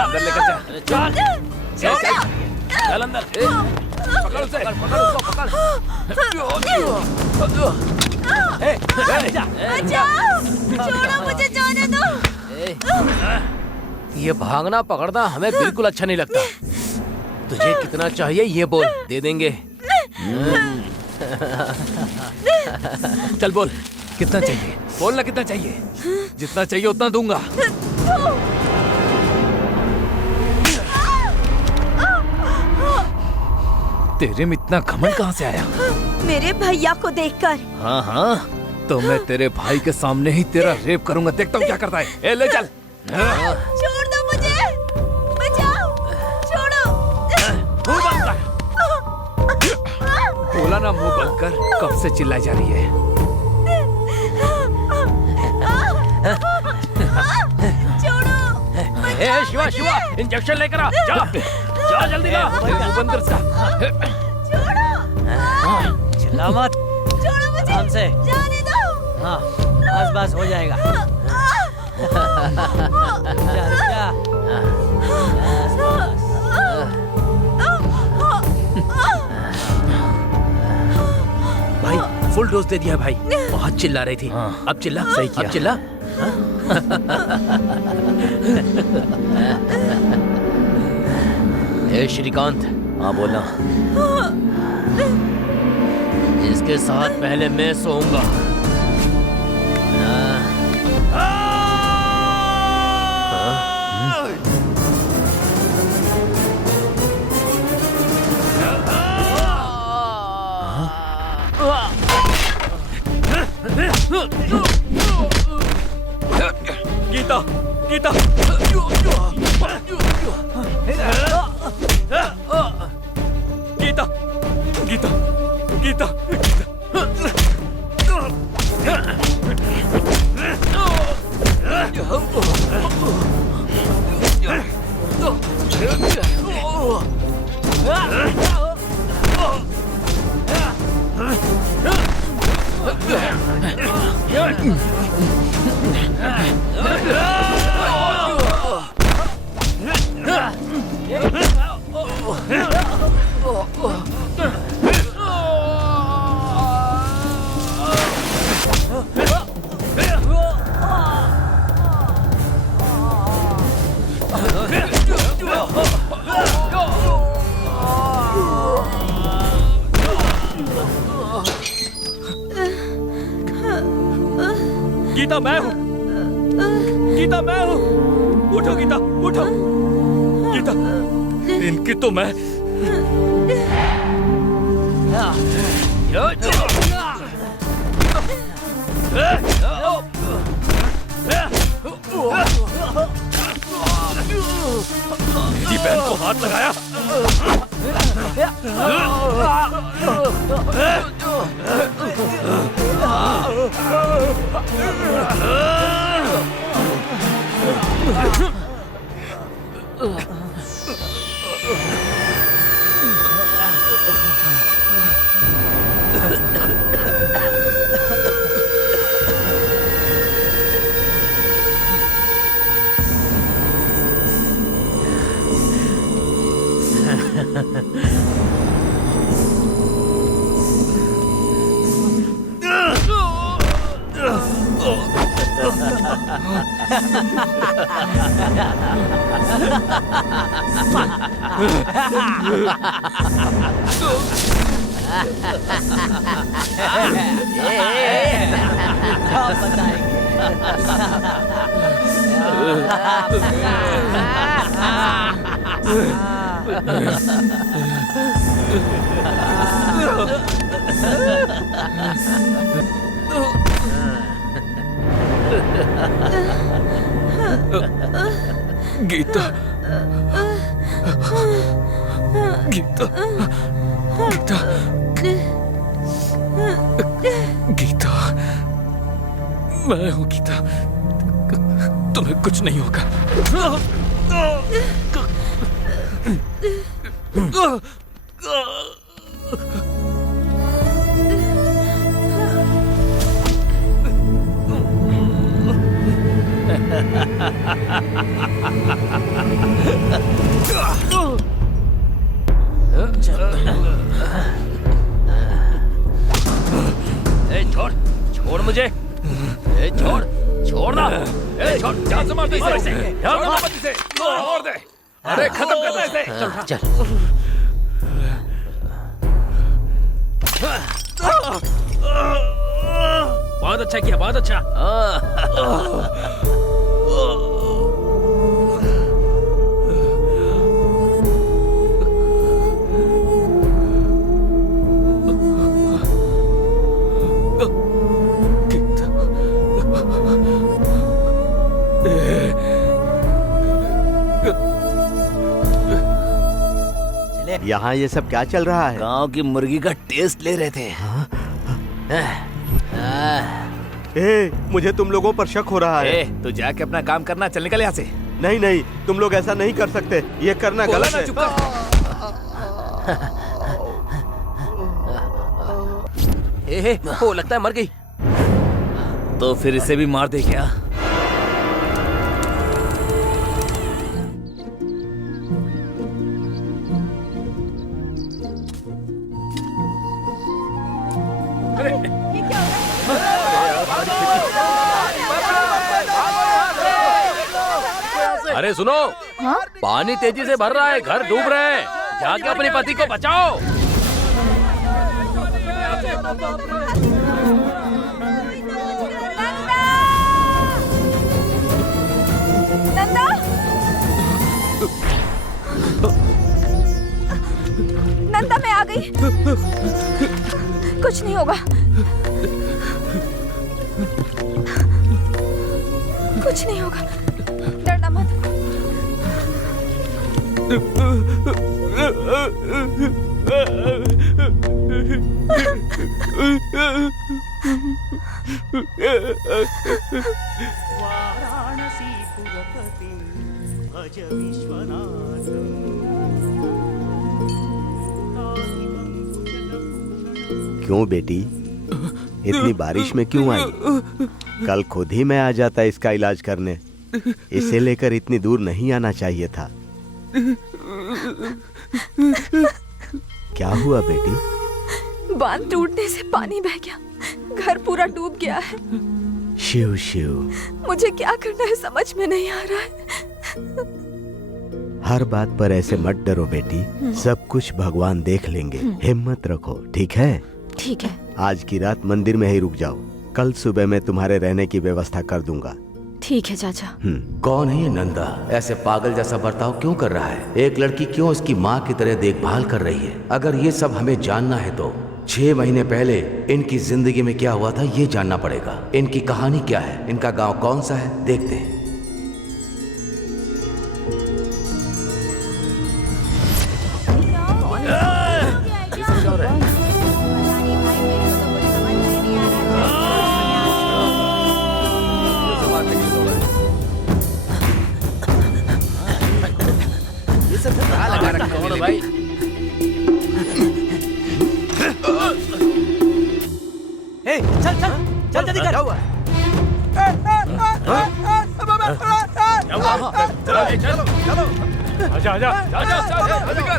अंदर लेकर जा। चल चल चल अंदर। पकड़ उसे, पकड़ उसको, पकड़। छोड़ो मुझे, जाने दो। ये भागना पकड़ना हमें बिल्कुल अच्छा नहीं लगता। तुझे कितना चाहिए ये बोल, दे देंगे। चल बोल, कितना चाहिए? बोल ना कितना चाहिए। जितना चाहिए उतना दूंगा। तेरे में इतना घमंड कहाँ से आया? मेरे भैया को देखकर। हाँ हाँ, तो मैं तेरे भाई के सामने ही तेरा रेप करूंगा। देखता हूँ क्या करता है। ए, ले चल। छोड़ दो मुझे, बचाओ, छोड़ो। मुंह बंद कर। बोला ना मुंह बंद कर। कब से चिल्लाई जा रही है? छोड़ो। ए शिवा, शिवा, इंजेक्शन लेकर आ। जा, जा जल्दी जा। मुंह बंद कर इसका। छोड़ो। चिल्ला मत। छोड़ो मुझे, हमसे जाने दो। हाँ, बस बस हो जाएगा। जा, जा। बस, बस। भाई फुल डोज दे दिया भाई। बहुत चिल्ला रही थी। अब चिल्ला। सही किया। अब चिल्ला। ए श्रीकांत। हाँ बोला। इसके साथ पहले मैं सोऊंगा। गीता, गीता, गीता, गीता, गीता, गीता मैं हूँ। गीता मैं हूँ। उठो गीता, उठो। गीता, इनकी तो मैं। मेरी बहन को हाथ लगाया। गीता, गीता, गीता, गीता, मैं हूँ गीता। तुम्हें कुछ नहीं होगा। मुझे। ए छोड़, छोड़ ना। ए छोड़, जान से मार दे इसे। ध्यान रखना मत इसे। और दे। अरे खत्म कर दे इसे। चल बहुत अच्छा किया, बहुत अच्छा। यहाँ ये सब क्या चल रहा है? गांव की मुर्गी का टेस्ट ले रहे थे। ए, मुझे तुम लोगों पर शक हो रहा है। ए, तू जाके अपना काम करना, चल निकल यहाँ से। नहीं नहीं, तुम लोग ऐसा नहीं कर सकते, ये करना गलत है। चुप कर। ओ लगता है मर गई। तो फिर इसे भी मार दे क्या? अरे सुनो, पानी तेजी से भर रहा है, घर डूब रहे हैं। जाके अपने पति को बचाओ। नंदा! नंदा मैं आ गई। कुछ नहीं होगा, कुछ नहीं होगा, डरना मत। क्यों बेटी, इतनी बारिश में क्यों आई? कल खुद ही मैं आ जाता इसका इलाज करने। इसे लेकर इतनी दूर नहीं आना चाहिए था। क्या हुआ बेटी? बांध टूटने से पानी बह गया, घर पूरा डूब गया है। शिव शिव, मुझे क्या करना है समझ में नहीं आ रहा है। हर बात पर ऐसे मत डरो बेटी, सब कुछ भगवान देख लेंगे। हिम्मत रखो, ठीक है? ठीक है। आज की रात मंदिर में ही रुक जाओ, कल सुबह मैं तुम्हारे रहने की व्यवस्था कर दूंगा। ठीक है चाचा। कौन है ये नंदा? ऐसे पागल जैसा बर्ताव क्यों कर रहा है? एक लड़की क्यों उसकी माँ की तरह देखभाल कर रही है? अगर ये सब हमें जानना है तो 6 महीने पहले इनकी जिंदगी में क्या हुआ था ये जानना पड़ेगा। इनकी कहानी क्या है, इनका गांव कौन सा है, देखते हैं। भाई चल चल चल जल्दी कर। आजा आजा आजा आजा जल्दी कर।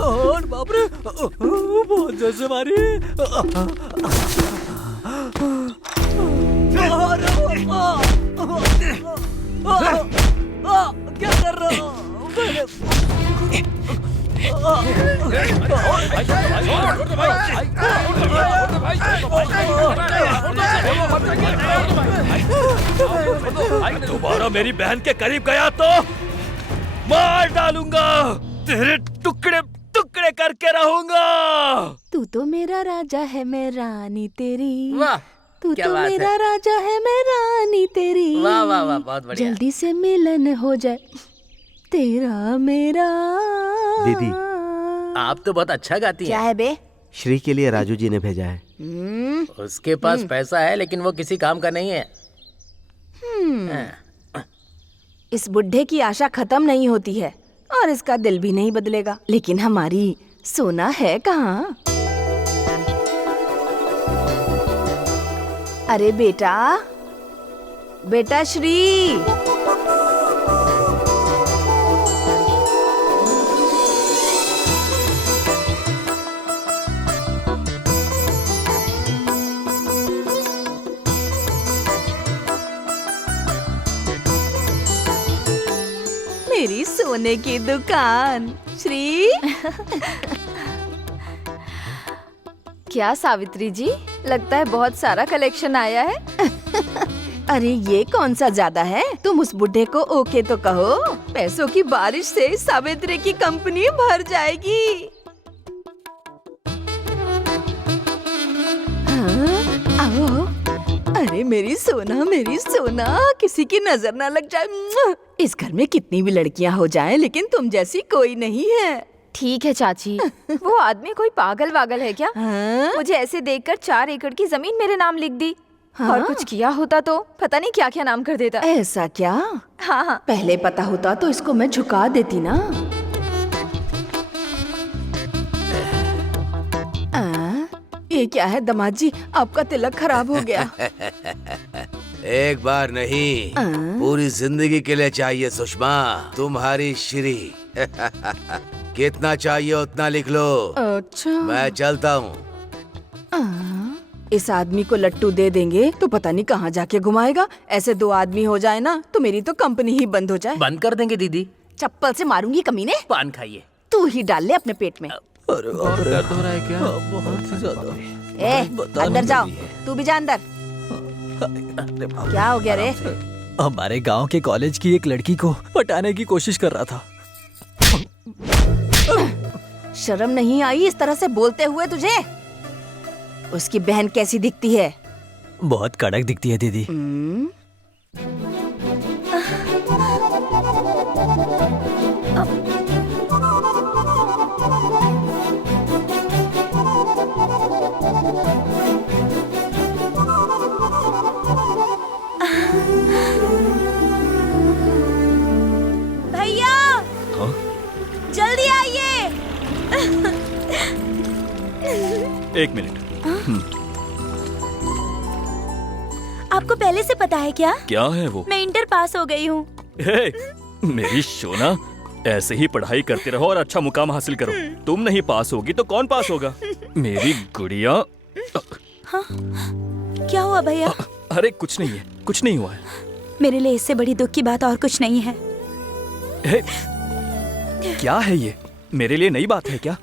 और बाप रे, बहुत जोर से मारी। क्या कर रहा हूँ? दोबारा मेरी बहन के करीब गया तो मार डालूंगा, तेरे टुकड़े टुकड़े करके रहूंगा। तू तो मेरा राजा है, मैं रानी तेरी। वाह, तू क्या तो बात है। मेरा राजा है, मैं रानी तेरी। वाह वाह वाह, बहुत बढ़िया। जल्दी से मिलन हो जाए तेरा मेरा। दीदी। आप तो बहुत अच्छा गाती क्या हैं। है बे? श्री के लिए राजू जी ने भेजा है। उसके पास पैसा है लेकिन वो किसी काम का नहीं है। इस बुढ़े की आशा खत्म नहीं होती है और इसका दिल भी नहीं बदलेगा। लेकिन हमारी सोना है कहाँ? अरे बेटा, बेटा श्री। मेरी सोने की दुकान श्री। क्या सावित्री जी, लगता है बहुत सारा कलेक्शन आया है। अरे ये कौन सा ज्यादा है? तुम उस बुढ़े को ओके तो कहो। पैसों की बारिश से सावित्री की कंपनी भर जाएगी। हाँ, आओ। अरे मेरी सोना, किसी की नजर ना लग जाए। इस घर में कितनी भी लड़कियां हो जाएं, लेकिन तुम जैसी कोई नहीं है। ठीक है चाची। वो आदमी कोई पागल वागल है क्या? हाँ? मुझे ऐसे देखकर 4 एकड़ की जमीन मेरे नाम लिख दी। हाँ? और कुछ किया होता तो पता नहीं क्या क्या नाम कर देता। ऐसा क्या? हाँ हाँ। पहले पता होता तो इसको मैं झुका देती ना। ये क्या है दामाद जी, आपका तिलक खराब हो गया। एक बार नहीं, पूरी जिंदगी के लिए चाहिए सुषमा, तुम्हारी श्री। कितना चाहिए उतना लिख लो। अच्छा। मैं चलता हूँ। इस आदमी को लट्टू दे देंगे तो पता नहीं कहाँ जाके घुमाएगा। ऐसे 2 आदमी हो जाए ना तो मेरी तो कंपनी ही बंद हो जाए। बंद कर देंगे दीदी। चप्पल से मारूंगी कमीने। पान खाइए। तू ही डाल ले अपने पेट में। अरे दर्द हो रहा है क्या? बहुत ही ज्यादा। ए, अंदर जाओ। तू भी जा अंदर। क्या हो गया रे? हमारे गांव के कॉलेज की एक लड़की को पटाने की कोशिश कर रहा था। शर्म नहीं आई इस तरह से बोलते हुए तुझे? उसकी बहन कैसी दिखती है? बहुत कड़क दिखती है दीदी। भैया, जल्दी आइए। एक मिनट। आपको पहले से पता है क्या? क्या है वो? मैं इंटर पास हो गई हूँ। हे, मेरी सोना, ऐसे ही पढ़ाई करते रहो और अच्छा मुकाम हासिल करो। तुम नहीं पास होगी तो कौन पास होगा? मेरी गुड़िया। हाँ? क्या हुआ भैया? अरे कुछ नहीं है, कुछ नहीं हुआ है। मेरे लिए इससे बड़ी दुख की बात और कुछ नहीं है। हे, क्या है ये? मेरे लिए नई बात है क्या?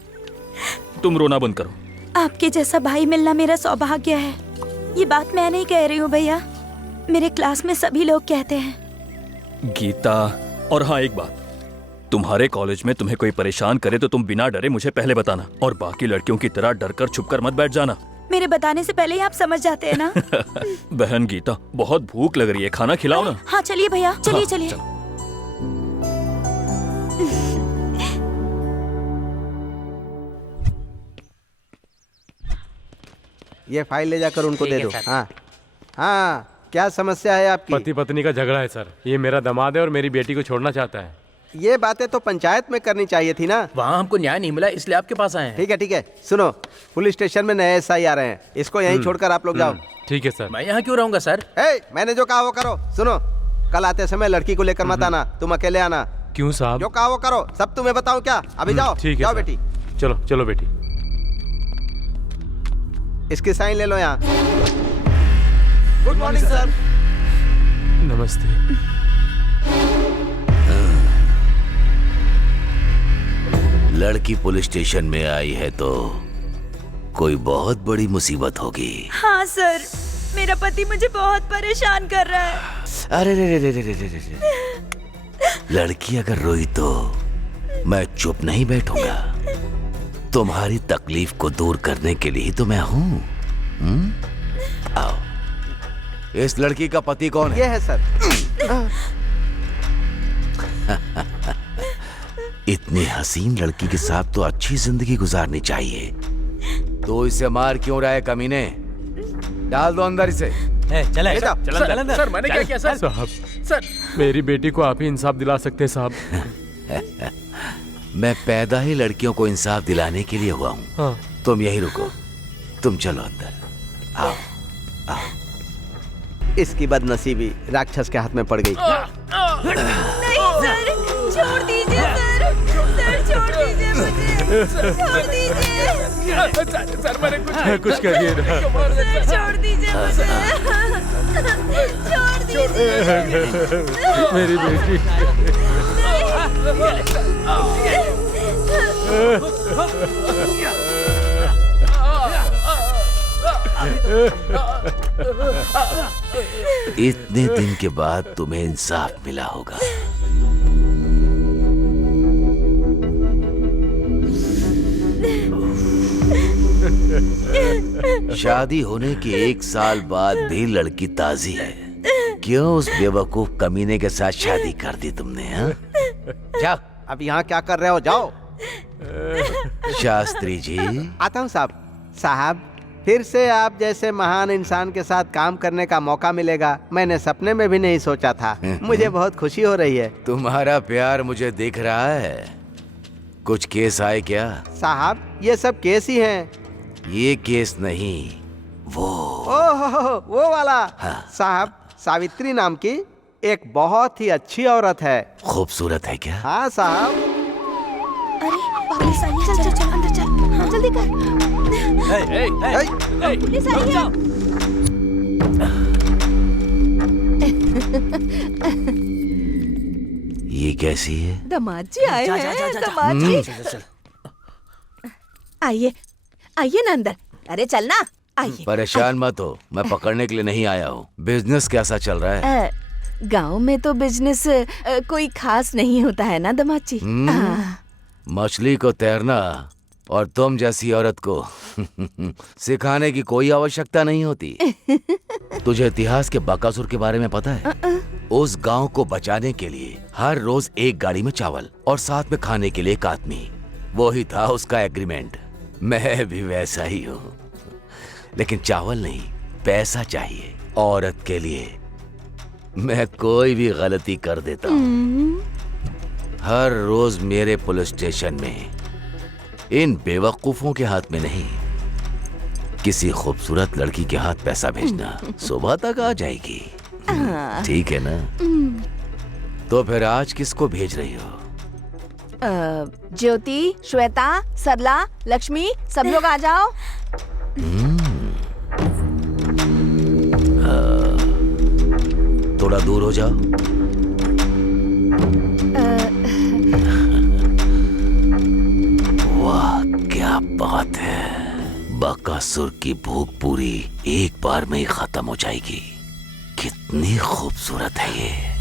तुम रोना बंद करो। आपके जैसा भाई मिलना मेरा सौभाग्य है। ये बात मैं नहीं कह रही हूँ भैया, मेरे क्लास में सभी लोग कहते हैं। गीता, और हाँ एक बात, तुम्हारे कॉलेज में तुम्हें कोई परेशान करे तो तुम बिना डरे मुझे पहले बताना, और बाकी लड़कियों की तरह डरकर छुपकर मत बैठ जाना। मेरे बताने से पहले ही आप समझ जाते हैं ना। बहन गीता, बहुत भूख लग रही है, खाना खिलाओ ना। हाँ चलिए भैया, चलिए हाँ, चलिए। चलो। ये फाइल ले जाकर उनको ठीक दे है दो। सर। हाँ हाँ, क्या समस्या है आपकी? पति पत्नी का झगड़ा है सर। ये मेरा दामाद है और मेरी बेटी को छोड़ना चाहता है। ये बातें तो पंचायत में करनी चाहिए थी ना। वहाँ हमको न्याय नहीं मिला इसलिए आपके पास आए हैं। ठीक है, सुनो, पुलिस स्टेशन में नए एसआई आ रहे हैं, इसको यहीं छोड़कर आप लोग जाओ। ठीक है सर। मैं यहाँ क्यों रहूँगा सर? मैंने जो कहा वो करो। सुनो, कल आते समय लड़की को लेकर मत आना, तुम अकेले आना। क्यों साहब? जो कहा वो करो, सब तुम्हें बताऊं क्या? अभी जाओ। ठीक है जाओ सर। बेटी। चलो चलो बेटी। इसकी साइन ले लो यहाँ। Good morning sir. नमस्ते। लड़की पुलिस स्टेशन में आई है तो कोई बहुत बड़ी मुसीबत होगी। हाँ सर, मेरा पति मुझे बहुत परेशान कर रहा है। अरे रे रे रे रे रे रे। लड़की अगर रोई तो मैं चुप नहीं बैठूंगा। तुम्हारी तकलीफ को दूर करने के लिए ही तो मैं हूँ। आओ। इस लड़की का पति कौन है? ये है सर। इतनी हसीन लड़की के साथ तो अच्छी जिंदगी गुजारनी चाहिए। तो इसे मार क्यों रहा है कमीने? डाल दो अंदर इसे। चले सर मैंने क्या किया सर? साहब सर मेरी बेटी को आप ही इंसाफ दिला सकते हैं साहब। मैं पैदा ही लड़कियों को इंसाफ दिलाने के लिए हुआ हूँ। हाँ। तुम यहीं रुको, तुम चलो अंदर। आओ आओ। इसकी बदनसीबी राक्षस के हाथ में पड़ गई। नहीं सर, छोड़ दीजिए सर, सर छोड़ दीजिए मुझे, छोड़ दीजिए सर मैंने कुछ करिए ना। सर, छोड़ दीजिए मुझे, छोड़ दीजिए। मेरी बेटी। इतने दिन के बाद तुम्हें इंसाफ मिला होगा। शादी होने के 1 साल बाद भी लड़की ताजी है। क्यों उस बेवकूफ कमीने के साथ शादी कर दी तुमने? हाँ? जाओ। अब यहाँ क्या कर रहे हो? जाओ। शास्त्री जी। आता हूँ साहब। साहब, फिर से आप जैसे महान इंसान के साथ काम करने का मौका मिलेगा, मैंने सपने में भी नहीं सोचा था। मुझे बहुत खुशी हो रही है। तुम्हारा प्यार मुझे दिख रहा है। कुछ केस आए क्या? साहब, ये सब केस ही हैं। ये केस नहीं, वो। ओह, वो वाला। हाँ। साहब, सावित्री नाम की एक बहुत ही अच्छी औरत है। खूबसूरत है क्या? हाँ साहब। अरे पुलिस आई है, चल चल चल अंदर चल, हाँ, जल्दी कर। पुलिस आई है। ये कैसी है? दामाद जी आए हैं। दामाद जी आइए, आइए ना अंदर। अरे चलना, आइए। परेशान मत हो, मैं पकड़ने के लिए नहीं आया हूँ। बिजनेस कैसा चल रहा है? गांव में तो बिजनेस कोई खास नहीं होता है ना दामाद जी। मछली को तैरना और तुम जैसी औरत को सिखाने की कोई आवश्यकता नहीं होती। तुझे इतिहास के बकासुर के बारे में पता है? उस गांव को बचाने के लिए हर रोज एक गाड़ी में चावल और साथ में खाने के लिए एक आदमी। वो ही था उसका एग्रीमेंट। मैं भी वैसा ही हूँ, लेकिन चावल नहीं, पैसा चाहिए। औरत के लिए मैं कोई भी गलती कर देता हूँ। हर रोज मेरे पुलिस स्टेशन में इन बेवकूफों के हाथ में नहीं, किसी खूबसूरत लड़की के हाथ पैसा भेजना। सुबह तक आ जाएगी। ठीक है ना? तो फिर आज किसको भेज रही हो? ज्योति, श्वेता, सरला, लक्ष्मी, सब लोग आ जाओ। थोड़ा दूर हो जाओ। वाह, क्या बात है। बकासुर की भूख पूरी एक बार में ही खत्म हो जाएगी। कितनी खूबसूरत है ये।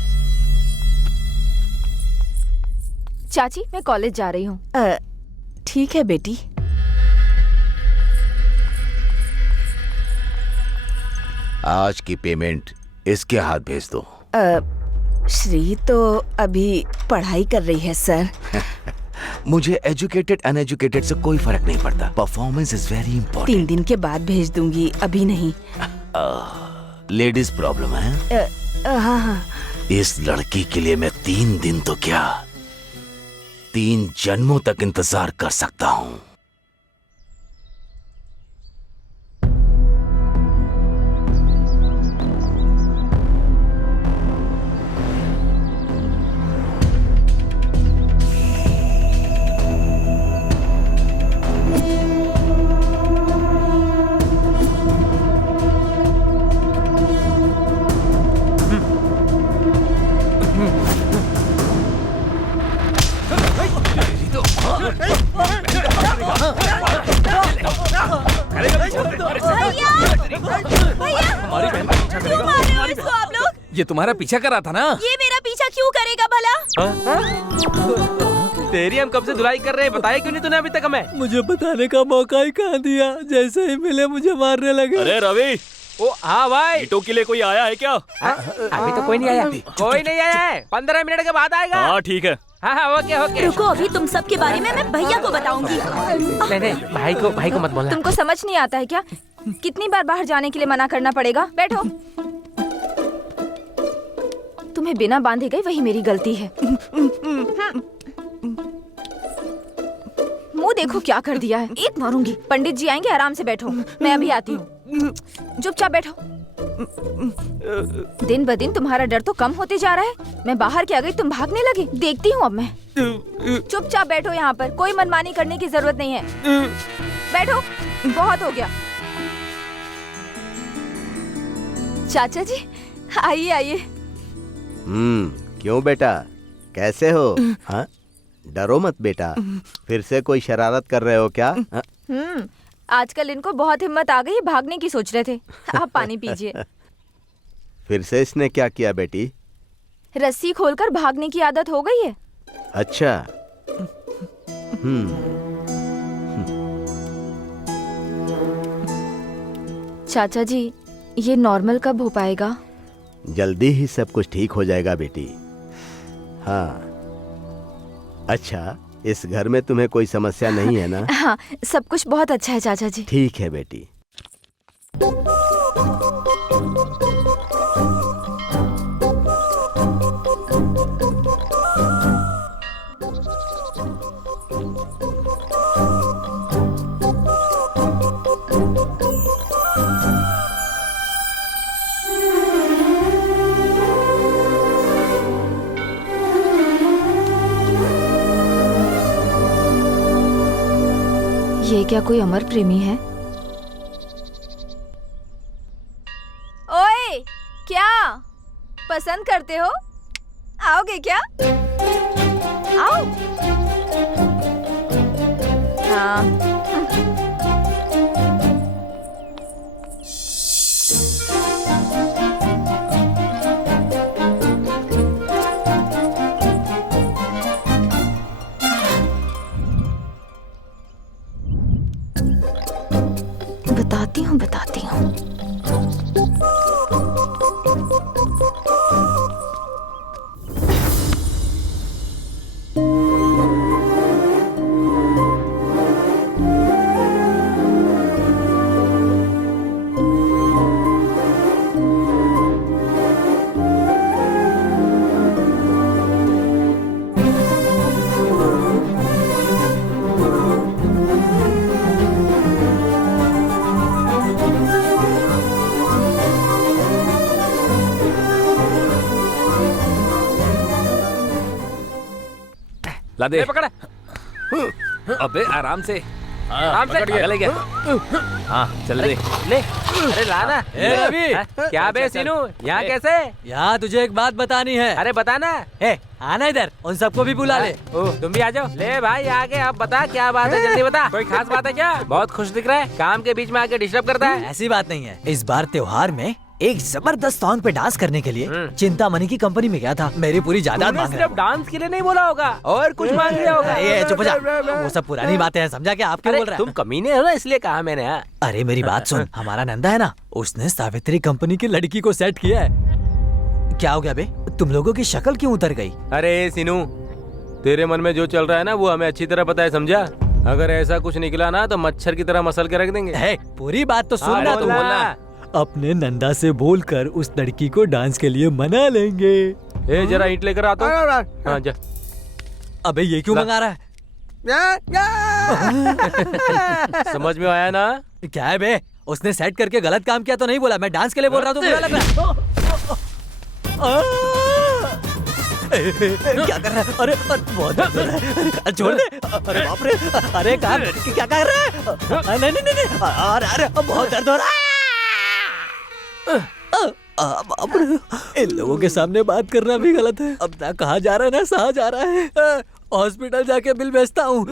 चाची, मैं कॉलेज जा रही हूँ। ठीक है बेटी। आज की पेमेंट इसके हाथ भेज दो। श्री तो अभी पढ़ाई कर रही है सर। मुझे एजुकेटेड अनएजुकेटेड से कोई फर्क नहीं पड़ता। Performance is very important. 3 दिन के बाद भेज दूंगी, अभी नहीं। लेडीज प्रॉब्लम है। हाँ हाँ। इस लड़की के लिए मैं 3 दिन तो क्या 3 जन्मों तक इंतजार कर सकता हूँ। ये तुम्हारा पीछा कर रहा था ना? ये मेरा पीछा क्यों करेगा भला? तेरी हम कब से धुलाई कर रहे हैं, बताया क्यों नहीं तूने अभी तक हमें? मुझे बताने का मौका ही कहाँ दिया, जैसे ही मिले मुझे मारने लगे। अरे रवि, ओ हाँ भाई, ईटों के लिए कोई आया है क्या? अभी तो कोई नहीं आया, कोई नहीं आया है, 15 मिनट के बाद आएगा। हाँ ठीक है। हाँ ओके ओके। रुको, अभी तुम सब के बारे में मैं भैया को बताऊंगी। नहीं भाई को मत बोलना। तुमको समझ नहीं आता है क्या? कितनी बार बाहर जाने के लिए मना करना पड़ेगा? बैठो। तुम्हें बिना बांधे गई वही मेरी गलती है। मुंह देखो क्या कर दिया है। एक मारूंगी। पंडित जी आएंगे, आराम से बैठो। मैं अभी आती हूँ। चुपचाप बैठो। दिन ब दिन तुम्हारा डर तो कम होते जा रहा है। मैं बाहर क्या गई, तुम भागने लगे। देखती हूँ अब मैं। चुपचाप बैठो यहाँ पर, कोई मनमानी करने की जरूरत नहीं है। बैठो, बहुत हो गया। चाचा जी आइए आइए। क्यों बेटा, कैसे हो? हाँ, डरो मत बेटा। फिर से कोई शरारत कर रहे हो क्या? आजकल इनको बहुत हिम्मत आ गई, भागने की सोच रहे थे। आप पानी पीजिए। फिर से इसने क्या किया बेटी? रस्सी खोलकर भागने की आदत हो गई है। अच्छा। चाचा जी, ये नॉर्मल कब हो पाएगा? जल्दी ही सब कुछ ठीक हो जाएगा बेटी। हाँ। अच्छा, इस घर में तुम्हें कोई समस्या नहीं है ना? हाँ, सब कुछ बहुत अच्छा है चाचा जी। ठीक है बेटी। ये क्या कोई अमर प्रेमी है? ओए, क्या पसंद करते हो? आओगे क्या? आओ। हाँ। बताती हूँ। ला दे। पकड़ा। अबे आराम से, आराम से। पागल है क्या? हाँ चल दे। ले, अरे लाना। रवि, क्या बे सीनू, यहाँ कैसे? यहाँ तुझे एक बात बतानी है। अरे बताना। आना इधर, उन सबको भी बुला ले। तुम भी आ जाओ। ले भाई आगे, अब बता क्या बात है, जल्दी बता। कोई खास बात है क्या? बहुत खुश दिख रहा है, काम के बीच में आके डिस्टर्ब करता है। ऐसी बात नहीं है। इस बार त्योहार में एक जबरदस्त सॉन्ग पे डांस करने के लिए चिंतामणि की कंपनी में गया था। मेरी पूरी जायदाद मांग रहा सिर्फ डांस के लिए नहीं बोला होगा, और कुछ मांग लिया होगा। है। चुप हो जा, वो सब पुरानी बातें हैं, समझा क्या? आप क्या बोल रहे तुम कमीने हो ना, इसलिए कहा मैंने। अरे मेरी बात सुन, हमारा नंदा है ना, उसने सावित्री कंपनी की लड़की को सेट किया है। क्या हो गया बे, तुम लोगों की शक्ल क्यों उतर गई? अरे सीनू, तेरे मन में जो चल रहा है ना, वो हमें अच्छी तरह पता है, समझा? अगर ऐसा कुछ निकला ना तो मच्छर की तरह मसल के रख देंगे। पूरी बात तो सुनना तो बोलना। अपने नंदा से बोलकर उस लड़की को डांस के लिए मना लेंगे। जरा ईंट लेकर आता हूँ। हाँ जा। अबे ये क्यों मंगा रहा है? समझ में आया ना? क्या है बे, उसने सेट करके गलत काम किया तो नहीं बोला, मैं डांस के लिए बोल रहा हूँ तो बुरा लग रहा है। क्या कर रहा है? अरे बहुत दर्द हो रहा है, छोड़ दे। अरे बाप रे, अरे क्या कर रहा है? नहीं नहीं नहीं, अरे अरे बहुत दर्द हो रहा है। बाप रे, इन लोगों के सामने बात करना भी गलत है। अब ना कहा जा रहा है ना सहा जा रहा है। हॉस्पिटल जाके बिल भेजता हूँ।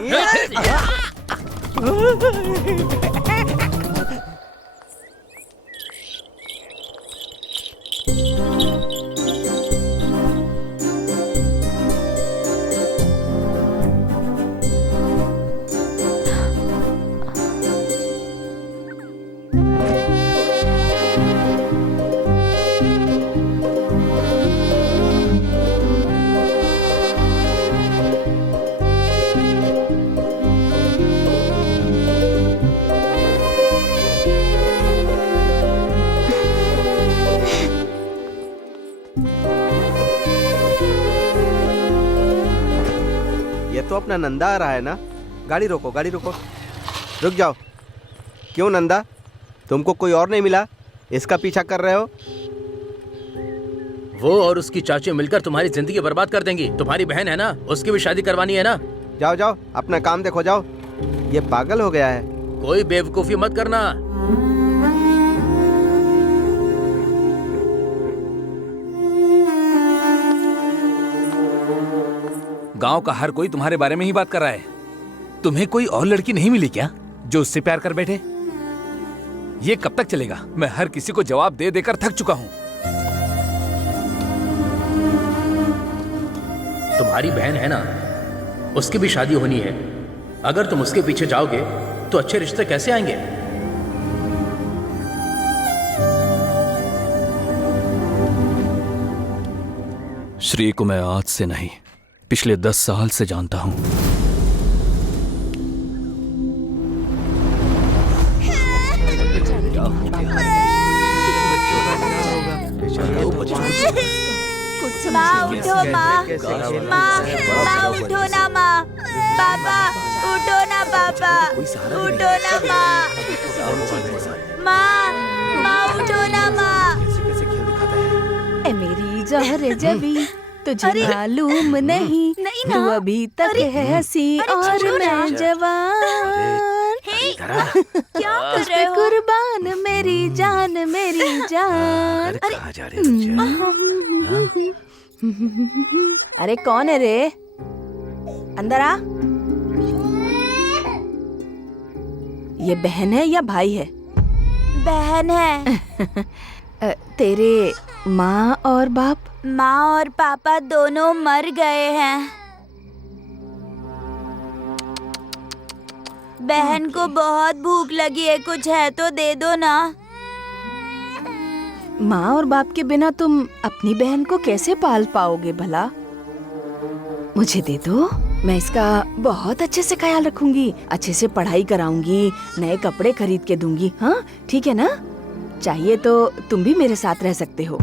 अपना नंदा आ रहा है ना। गाड़ी रोको, गाड़ी रोको, रुक जाओ। क्यों नंदा, तुमको कोई और नहीं मिला, इसका पीछा कर रहे हो? वो और उसकी चाची मिलकर तुम्हारी जिंदगी बर्बाद कर देंगी। तुम्हारी बहन है ना, उसकी भी शादी करवानी है ना। जाओ जाओ, अपना काम देखो, जाओ। ये पागल हो गया है। कोई बेवकूफी मत करना। गांव का हर कोई तुम्हारे बारे में ही बात कर रहा है। तुम्हें कोई और लड़की नहीं मिली क्या जो उससे प्यार कर बैठे? ये कब तक चलेगा? मैं हर किसी को जवाब दे देकर थक चुका हूं। तुम्हारी बहन है ना, उसकी भी शादी होनी है। अगर तुम उसके पीछे जाओगे तो अच्छे रिश्ते कैसे आएंगे? श्री को मैं आज से नहीं, पिछले 10 साल से जानता हूं। माँ उठो, माँ माँ उठो ना, माँ। पापा उठो ना, पापा उठो ना, माँ। माँ उठो ना, माँ। ए मेरी जहर जबी तुझे मालूम नहीं, तू अभी तक है हंसी और मैं जवान। क्या कर रहे हो? कुर्बान मेरी जान, मेरी जान। अरे कौन है रे? अंदर आ। ये बहन है या भाई है? बहन है। तेरे माँ और बाप? माँ और पापा दोनों मर गए हैं। बहन को बहुत भूख लगी है, कुछ है तो दे दो ना। माँ और बाप के बिना तुम अपनी बहन को कैसे पाल पाओगे भला? मुझे दे दो, मैं इसका बहुत अच्छे से ख्याल रखूंगी, अच्छे से पढ़ाई कराऊंगी, नए कपड़े खरीद के दूंगी। हाँ ठीक है ना? चाहिए तो तुम भी मेरे साथ रह सकते हो।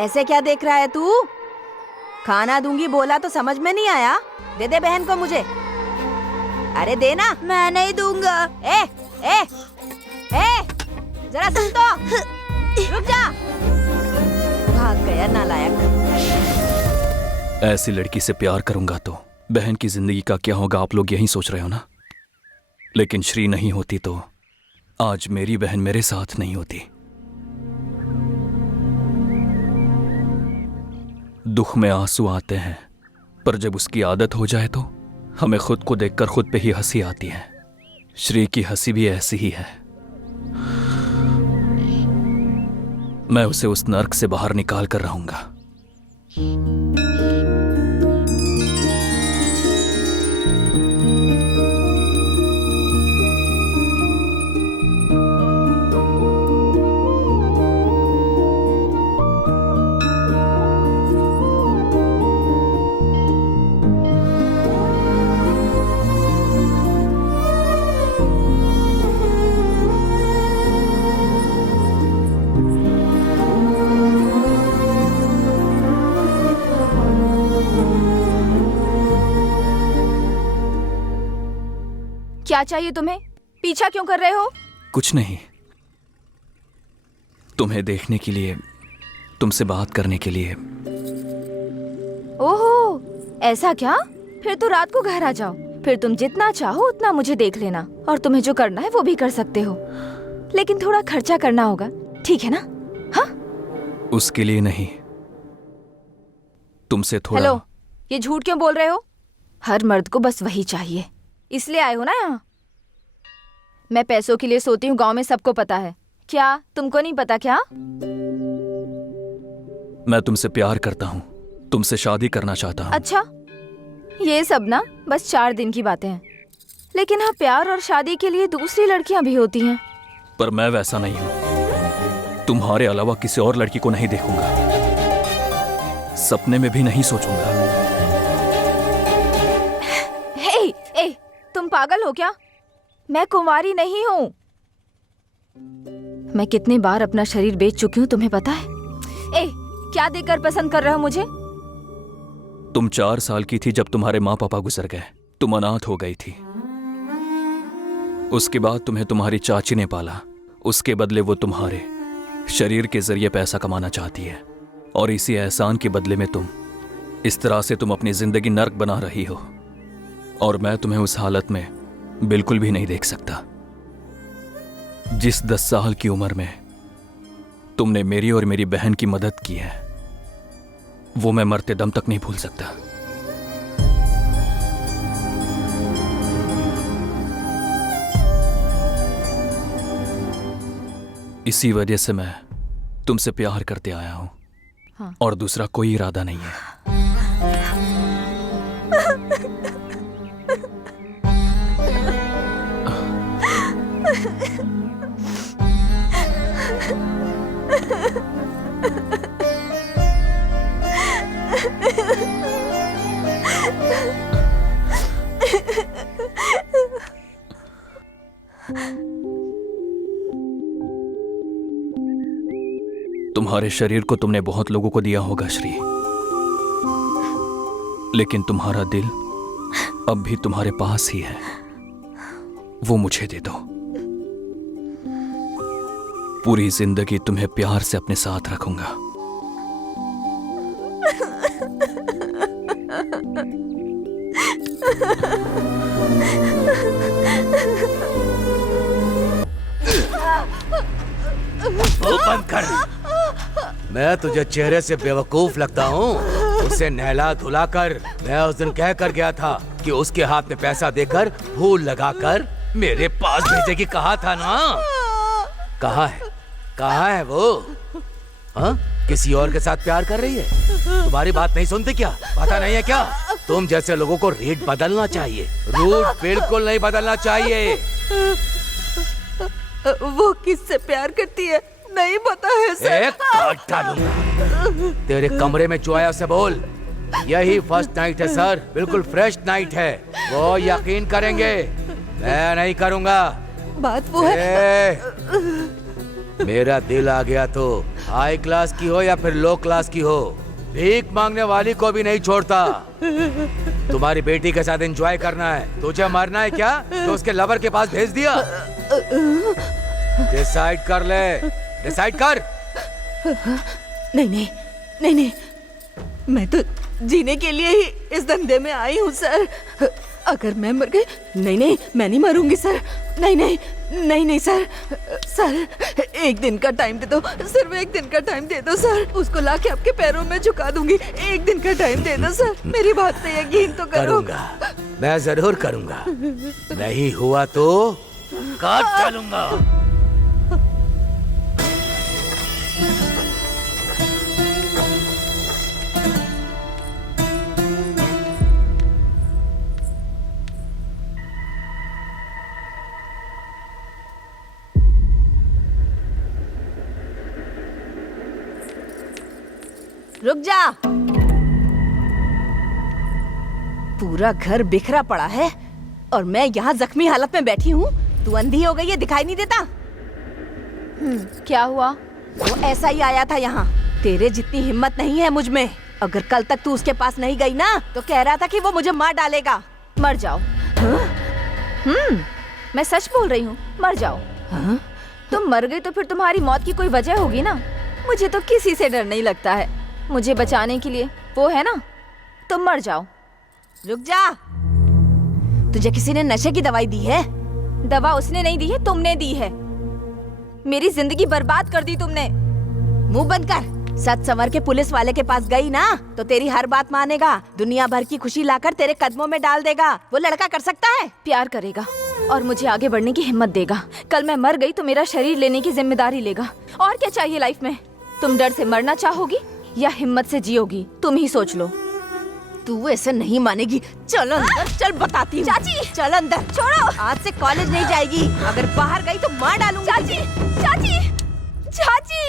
ऐसे क्या देख रहा है तू? खाना दूंगी बोला तो समझ में नहीं आया? दे दे बहन को मुझे। अरे देना। मैं नहीं दूंगा। ए, ए, ए, जरा सुन तो। रुक जा। भाग गया नालायक। ऐसी लड़की से प्यार करूंगा तो बहन की जिंदगी का क्या होगा, आप लोग यही सोच रहे हो ना? लेकिन श्री नहीं होती तो आज मेरी बहन मेरे साथ नहीं होती। दुख में आंसू आते हैं, पर जब उसकी आदत हो जाए तो हमें खुद को देखकर खुद पे ही हंसी आती है। श्री की हंसी भी ऐसी ही है। मैं उसे उस नर्क से बाहर निकाल कर रहूंगा। क्या चाहिए तुम्हें? पीछा क्यों कर रहे हो? कुछ नहीं, तुम्हें देखने के लिए, तुमसे बात करने के लिए। ओहो, ऐसा क्या? फिर तो रात को घर आ जाओ, फिर तुम जितना चाहो उतना मुझे देख लेना, और तुम्हें जो करना है वो भी कर सकते हो, लेकिन थोड़ा खर्चा करना होगा, ठीक है ना? हाँ? उसके लिए नहीं, तुमसे थोड़ा। हेलो, ये झूठ क्यों बोल रहे हो? हर मर्द को बस वही चाहिए, इसलिए आए हो ना यहाँ? मैं पैसों के लिए सोती हूँ, गांव में सबको पता है। क्या तुमको नहीं पता क्या? मैं तुमसे प्यार करता हूँ, तुमसे शादी करना चाहता हूँ। अच्छा, ये सब ना बस 4 दिन की बातें हैं, लेकिन हाँ, प्यार और शादी के लिए दूसरी लड़कियां भी होती हैं। पर मैं वैसा नहीं हूँ। तुम्हारे अलावा किसी और लड़की को नहीं देखूंगा, सपने में भी नहीं सोचूंगा। हे, तुम पागल हो क्या? मैं कुंवारी नहीं हूँ। मैं कितनी बार अपना शरीर बेच चुकी हूँ तुम्हें पता है? ए, क्या देखकर पसंद कर रहे हो मुझे? तुम 4 साल की थी जब तुम्हारे माँ पापा गुजर गए। तुम अनाथ हो गई थी। उसके बाद तुम्हें तुम्हारी चाची ने पाला। उसके बदले वो तुम्हारे शरीर के जरिए पैसा कमाना चाहती है, और इसी एहसान के बदले में इस तरह से तुम अपनी जिंदगी नर्क बना रही हो। और मैं तुम्हें उस हालत में बिल्कुल भी नहीं देख सकता। जिस 10 साल की उम्र में तुमने मेरी और मेरी बहन की मदद की है, वो मैं मरते दम तक नहीं भूल सकता। इसी वजह से मैं तुमसे प्यार करते आया हूं। हाँ। और दूसरा कोई इरादा नहीं है। तुम्हारे शरीर को तुमने बहुत लोगों को दिया होगा श्री, लेकिन तुम्हारा दिल अब भी तुम्हारे पास ही है। वो मुझे दे दो। पूरी जिंदगी तुम्हें प्यार से अपने साथ रखूंगा। वो बंद कर। मैं तुझे चेहरे से बेवकूफ लगता हूँ? उसे नहला धुला कर मैं उस दिन कह कर गया था कि उसके हाथ में पैसा देकर फूल लगाकर मेरे पास भेजेगी। कहा था ना? कहाँ है? कहाँ है वो? हाँ? किसी और के साथ प्यार कर रही है? तुम्हारी बात नहीं सुनती क्या? पता नहीं है क्या? तुम जैसे लोगों को रेट बदलना चाहिए, रूट बिल्कुल नहीं बदलना चाहिए। वो किससे प्यार करती है नहीं पता है सर। एक काट डालूंगा। तेरे कमरे में जो आया उसे बोल, यही फर्स्ट नाइट है सर, बिल्कुल फ्रेश नाइट है। वो यकीन करेंगे, मैं नहीं करूंगा। बात वो है। मेरा दिल आ गया तो हाई क्लास की हो या फिर लो क्लास की हो, भीख मांगने वाली को भी नहीं छोड़ता। तुम्हारी बेटी के साथ एंजॉय करना है, तुझे मरना है क्या तो उसके लवर के पास भेज दिया? डिसाइड कर ले, डिसाइड कर। नहीं नहीं नहीं नहीं, मैं तो जीने के लिए ही इस धंधे में आई हूँ सर। अगर मैं मर गई, नहीं नहीं मैं नहीं मरूंगी सर। नहीं नहीं नहीं नहीं सर, सर एक दिन का टाइम दे दो, सिर्फ एक दिन का टाइम दे दो सर। उसको लाके आपके पैरों में झुका दूंगी। एक दिन का टाइम दे दो सर, मेरी बात पे यकीन तो करो। करूंगा, मैं जरूर करूंगा। नहीं हुआ तो काट डालूंगा। रुक जा। पूरा घर बिखरा पड़ा है और मैं यहाँ जख्मी हालत में बैठी हूँ। तू अंधी हो गई है, दिखाई नहीं देता? क्या हुआ? वो ऐसा ही आया था यहाँ। तेरे जितनी हिम्मत नहीं है मुझ में। अगर कल तक तू उसके पास नहीं गई ना तो कह रहा था कि वो मुझे मार डालेगा। मर जाओ। मैं सच बोल रही हूँ, मर जाओ। तुम मर गई तो फिर तुम्हारी मौत की कोई वजह होगी ना। मुझे तो किसी से डर नहीं लगता है। मुझे बचाने के लिए वो है ना, तुम मर जाओ। रुक जा। तुझे किसी ने नशे की दवाई दी है? दवा उसने नहीं दी है, तुमने दी है। मेरी जिंदगी बर्बाद कर दी तुमने। मुंह बंद कर। सच संवर के पुलिस वाले के पास गई ना तो तेरी हर बात मानेगा, दुनिया भर की खुशी लाकर तेरे कदमों में डाल देगा। वो लड़का कर सकता है? प्यार करेगा और मुझे आगे बढ़ने की हिम्मत देगा। कल मैं मर गई तो मेरा शरीर लेने की जिम्मेदारी लेगा। और क्या चाहिए लाइफ में? तुम डर से मरना चाहोगी या हिम्मत से जियोगी? तुम ही सोच लो। तू ऐसे नहीं मानेगी। चल अंदर, चल बताती हूँ। चाची चल अंदर। छोड़ो। आज से कॉलेज नहीं जाएगी। अगर बाहर गई तो मार डालूंगी। चाची चाची चाची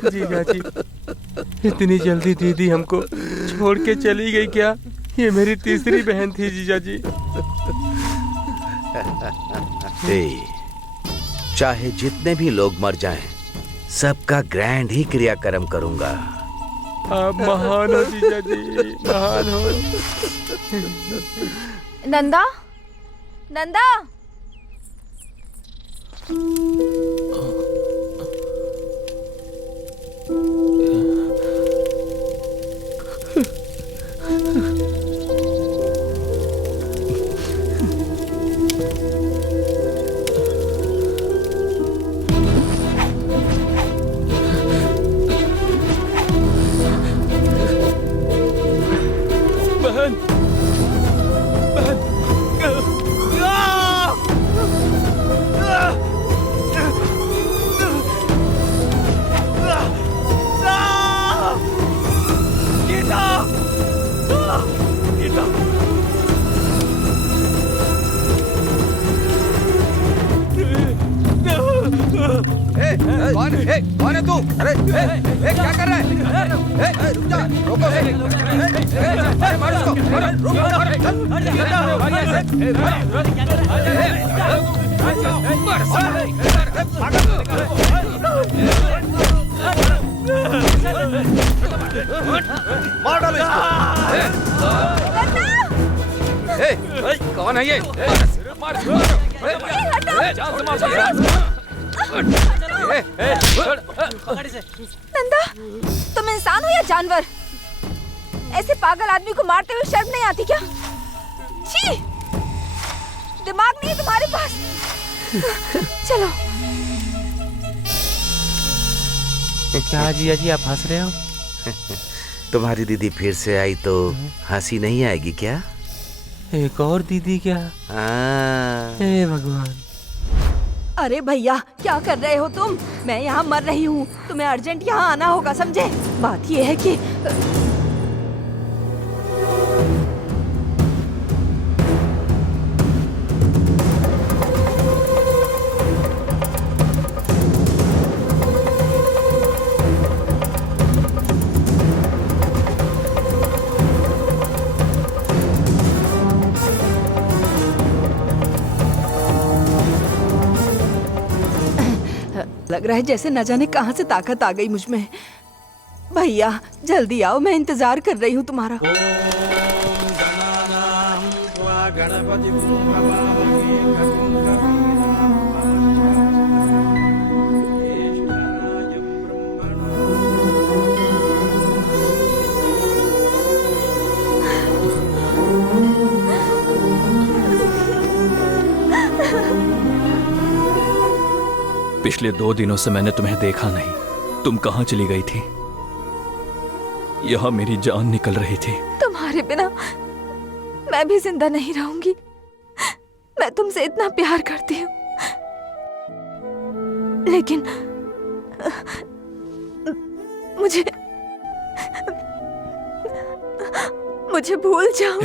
जीजा जी, इतनी जल्दी दीदी हमको छोड़ के चली गई क्या? ये मेरी तीसरी बहन थी जीजा जी। चाहे जितने भी लोग मर जाएं, सबका ग्रैंड ही क्रियाक्रम करूंगा। आप महान हो जीजा जी, महान हो। नंदा, नंदा। बहन, कौन है तू? अरे क्या कर रहा है? रुक जा, रोको। मार इसको, मार डालो इसको। कौन है ये? नंदा, तुम इंसान हो या जानवर? ऐसे पागल आदमी को मारते हुए शर्म नहीं आती क्या? छी! दिमाग नहीं है तुम्हारे पास। चलो। क्या जिया जी, आप हंस रहे हो? तुम्हारी दीदी फिर से आई तो हंसी नहीं आएगी क्या? एक और दीदी क्या? हे भगवान। अरे भैया, क्या कर रहे हो तुम? मैं यहाँ मर रही हूँ, तुम्हें अर्जेंट यहाँ आना होगा, समझे? बात ये है कि लग रहा है जैसे न जाने कहां से ताकत आ गई मुझ में। भैया जल्दी आओ, मैं इंतजार कर रही हूँ तुम्हारा। पिछले 2 दिनों से मैंने तुम्हें देखा नहीं। तुम कहाँ चली गई थी? यहाँ मेरी जान निकल रही थी। तुम्हारे बिना मैं भी जिंदा नहीं रहूंगी। मैं तुमसे इतना प्यार करती हूँ, लेकिन मुझे भूल जाओ।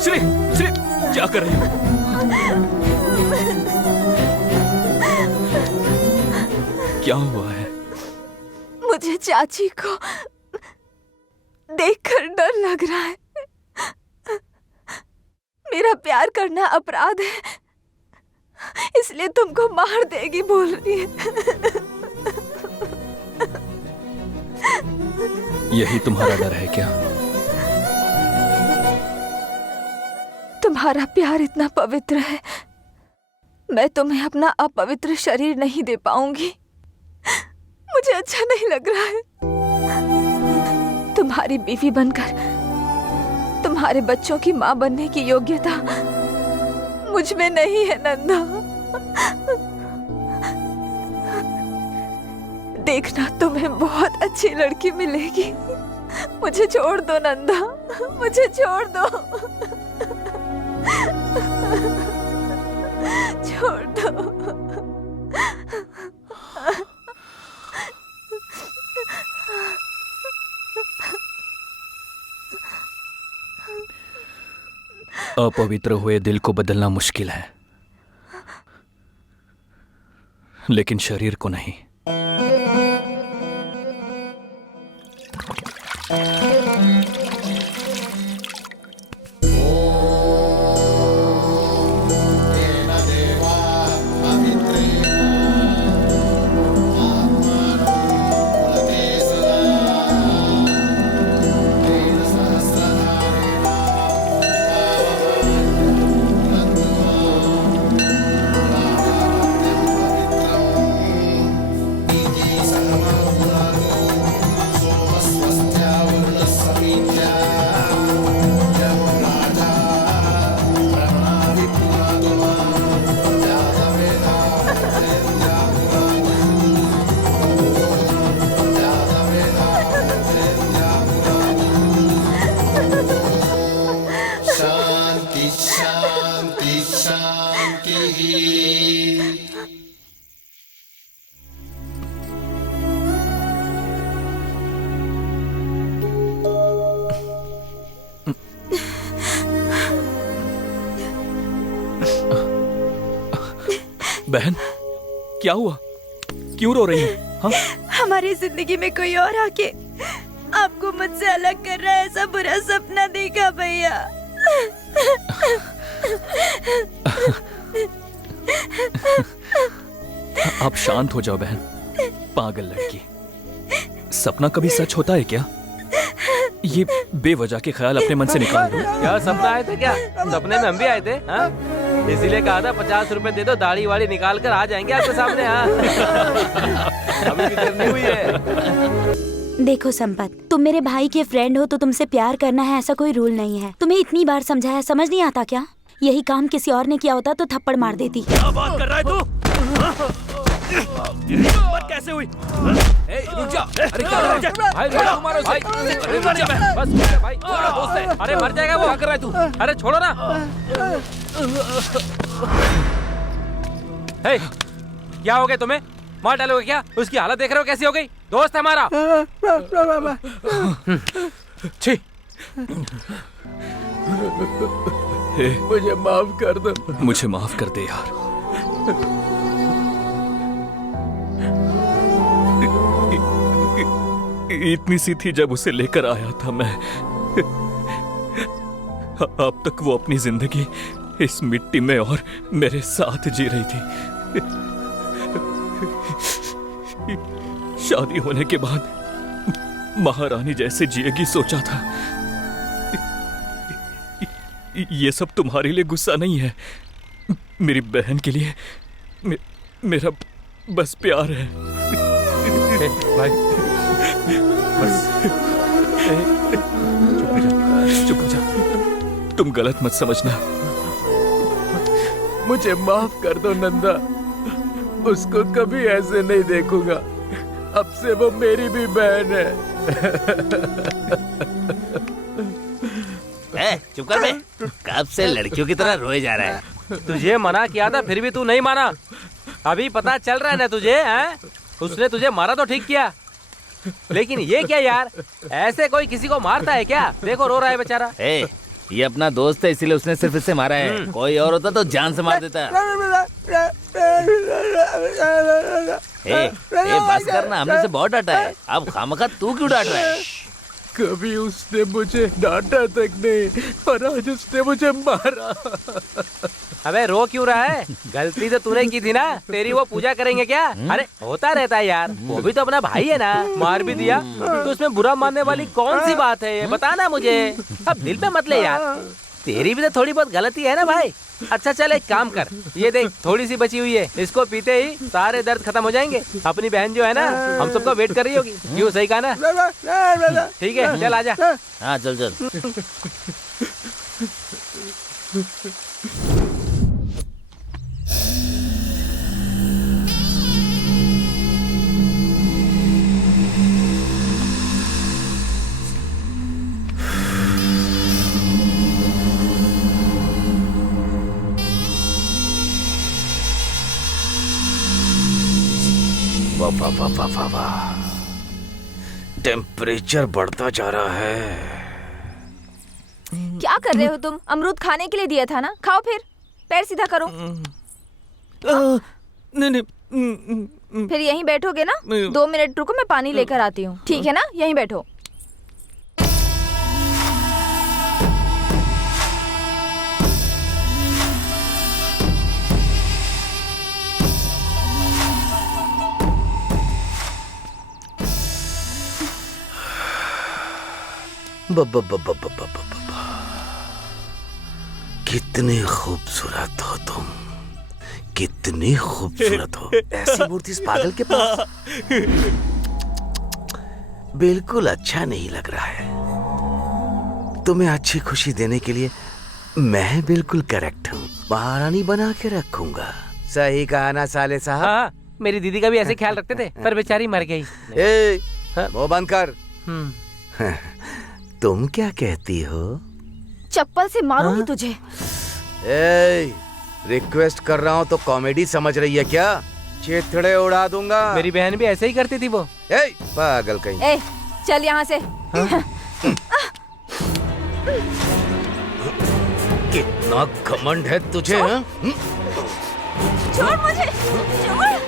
श्री, श्री, क्या कर रही हो? क्या हुआ है? मुझे चाची को देखकर डर लग रहा है। मेरा प्यार करना अपराध है, इसलिए तुमको मार देगी बोल रही है। यही तुम्हारा डर है क्या? तुम्हारा प्यार इतना पवित्र है, मैं तुम्हें अपना अपवित्र शरीर नहीं दे पाऊंगी। मुझे अच्छा नहीं लग रहा है। तुम्हारी बीवी बनकर तुम्हारे बच्चों की माँ बनने की योग्यता मुझ में नहीं है नंदा। देखना, तुम्हें बहुत अच्छी लड़की मिलेगी। मुझे छोड़ दो नंदा, मुझे छोड़ दो। छोड़ दो। अपवित्र हुए दिल को बदलना मुश्किल है, लेकिन शरीर को नहीं। बहन, क्या हुआ? क्यों रो रही है? हाँ? हमारी जिंदगी में कोई और आके आपको मुझसे अलग कर रहा है, ऐसा बुरा सपना देखा भैया। आप शांत हो जाओ बहन। पागल लड़की, सपना कभी सच होता है क्या? ये बेवजह के ख्याल अपने मन से निकाल दो। क्या सपना आए थे क्या? सपने में हम भी आए थे। हाँ, इसीलिए कहा था 50 रुपए दे दो, दाढ़ी वाड़ी निकाल कर आ जाएंगे आपके सामने। हाँ, अभी भी देर नहीं हुई है। देखो संपत, तुम मेरे भाई के फ्रेंड हो तो तुमसे प्यार करना है ऐसा कोई रूल नहीं है। तुम्हें इतनी बार समझाया, समझ नहीं आता क्या? यही काम किसी और ने किया होता तो थप्पड़ मार देती। क्या बात कर रहा है तू? बात कैसे हुई? रुक जा। अरे क्या कर रहा है? भाई मारो भाई। बस भाई, हमारा दोस्त है। अरे मर जाएगा वो। क्या कर रहा है तू? अरे छोड़ो ना। हे, क्या हो गया तुम्हें? मार डालोगे क्या? उसकी हालत देख रहे हो कैसी हो गई? दोस्त है हमारा। छी, मुझे माफ कर दो। मुझे माफ कर दे यार। इतनी सी थी जब उसे लेकर आया था मैं। अब तक वो अपनी जिंदगी इस मिट्टी में और मेरे साथ जी रही थी। शादी होने के बाद महारानी जैसे जिएगी सोचा था। ये सब तुम्हारे लिए गुस्सा नहीं है, मेरी बहन के लिए मेरा बस प्यार है। भाई बस चुप हो जा। तुम गलत मत समझना। मुझे माफ कर दो नंदा, उसको कभी ऐसे नहीं देखूंगा। अब से वो मेरी भी बहन है। चुप कर बे। कब से लड़कियों की तरह रोए जा रहा है? तुझे मना किया था फिर भी तू नहीं माना। अभी पता चल रहा है ना तुझे? हैं? उसने तुझे मारा तो ठीक किया, लेकिन ये क्या यार? ऐसे कोई किसी को मारता है क्या? देखो रो रहा है बेचारा। ये अपना दोस्त है इसीलिए उसने सिर्फ इसे मारा है। कोई और होता तो जान से मार देता। बस करना, हमने से बहुत डांटा है। अब खामखा तू क्यों डांट रहा है? कभी उसने मुझे डांटा तक नहीं और आज उसने मुझे मारा। अबे रो क्यों रहा है? गलती तो तूने की थी ना। तेरी वो पूजा करेंगे क्या? अरे होता रहता है यार, वो भी तो अपना भाई है ना। मार भी दिया तो उसमें बुरा मानने वाली कौन सी बात है? ये बता ना मुझे। अब दिल पे मत ले यार, तेरी भी तो थोड़ी बहुत गलती है ना भाई। अच्छा चल एक काम कर, ये देख थोड़ी सी बची हुई है, इसको पीते ही सारे दर्द खत्म हो जाएंगे। अपनी बहन जो है ना हम सबका वेट कर रही होगी। क्यों, सही कहा ना? ठीक है चल आजा। हाँ चल चल। टेम्परेचर बढ़ता जा रहा है। क्या कर रहे हो तुम? अमरूद खाने के लिए दिया था ना, खाओ फिर। पैर सीधा करो। नहीं फिर यहीं बैठोगे ना? 2 मिनट रुको, मैं पानी लेकर आती हूँ। ठीक है ना? यहीं बैठो। कितने खूबसूरत हो तुम, कितनी खूबसूरत हो। ऐसी मूर्ति इस पागल के पास बिल्कुल अच्छा नहीं लग रहा है। तुम्हें अच्छी खुशी देने के लिए मैं बिल्कुल करेक्ट हूँ। महारानी बना के रखूंगा। सही कहा ना साले साहब? हाँ, मेरी दीदी का भी ऐसे ख्याल रखते थे, पर बेचारी मर गई। मुंह बंद कर। तुम क्या कहती हो? चप्पल से मारूंगी तुझे। रिक्वेस्ट कर रहा हूँ तो कॉमेडी समझ रही है क्या? चिथड़े उड़ा दूंगा। मेरी बहन भी ऐसे ही करती थी वो। पागल कहीं। चल यहाँ से। कितना घमंड है तुझे? छोड़ मुझे, छोड़।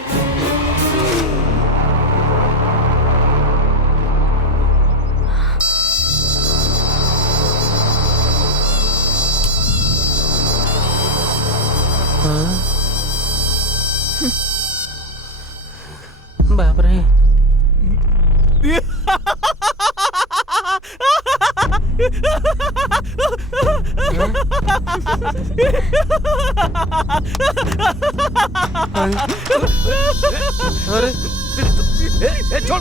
बाप रे। छोड़।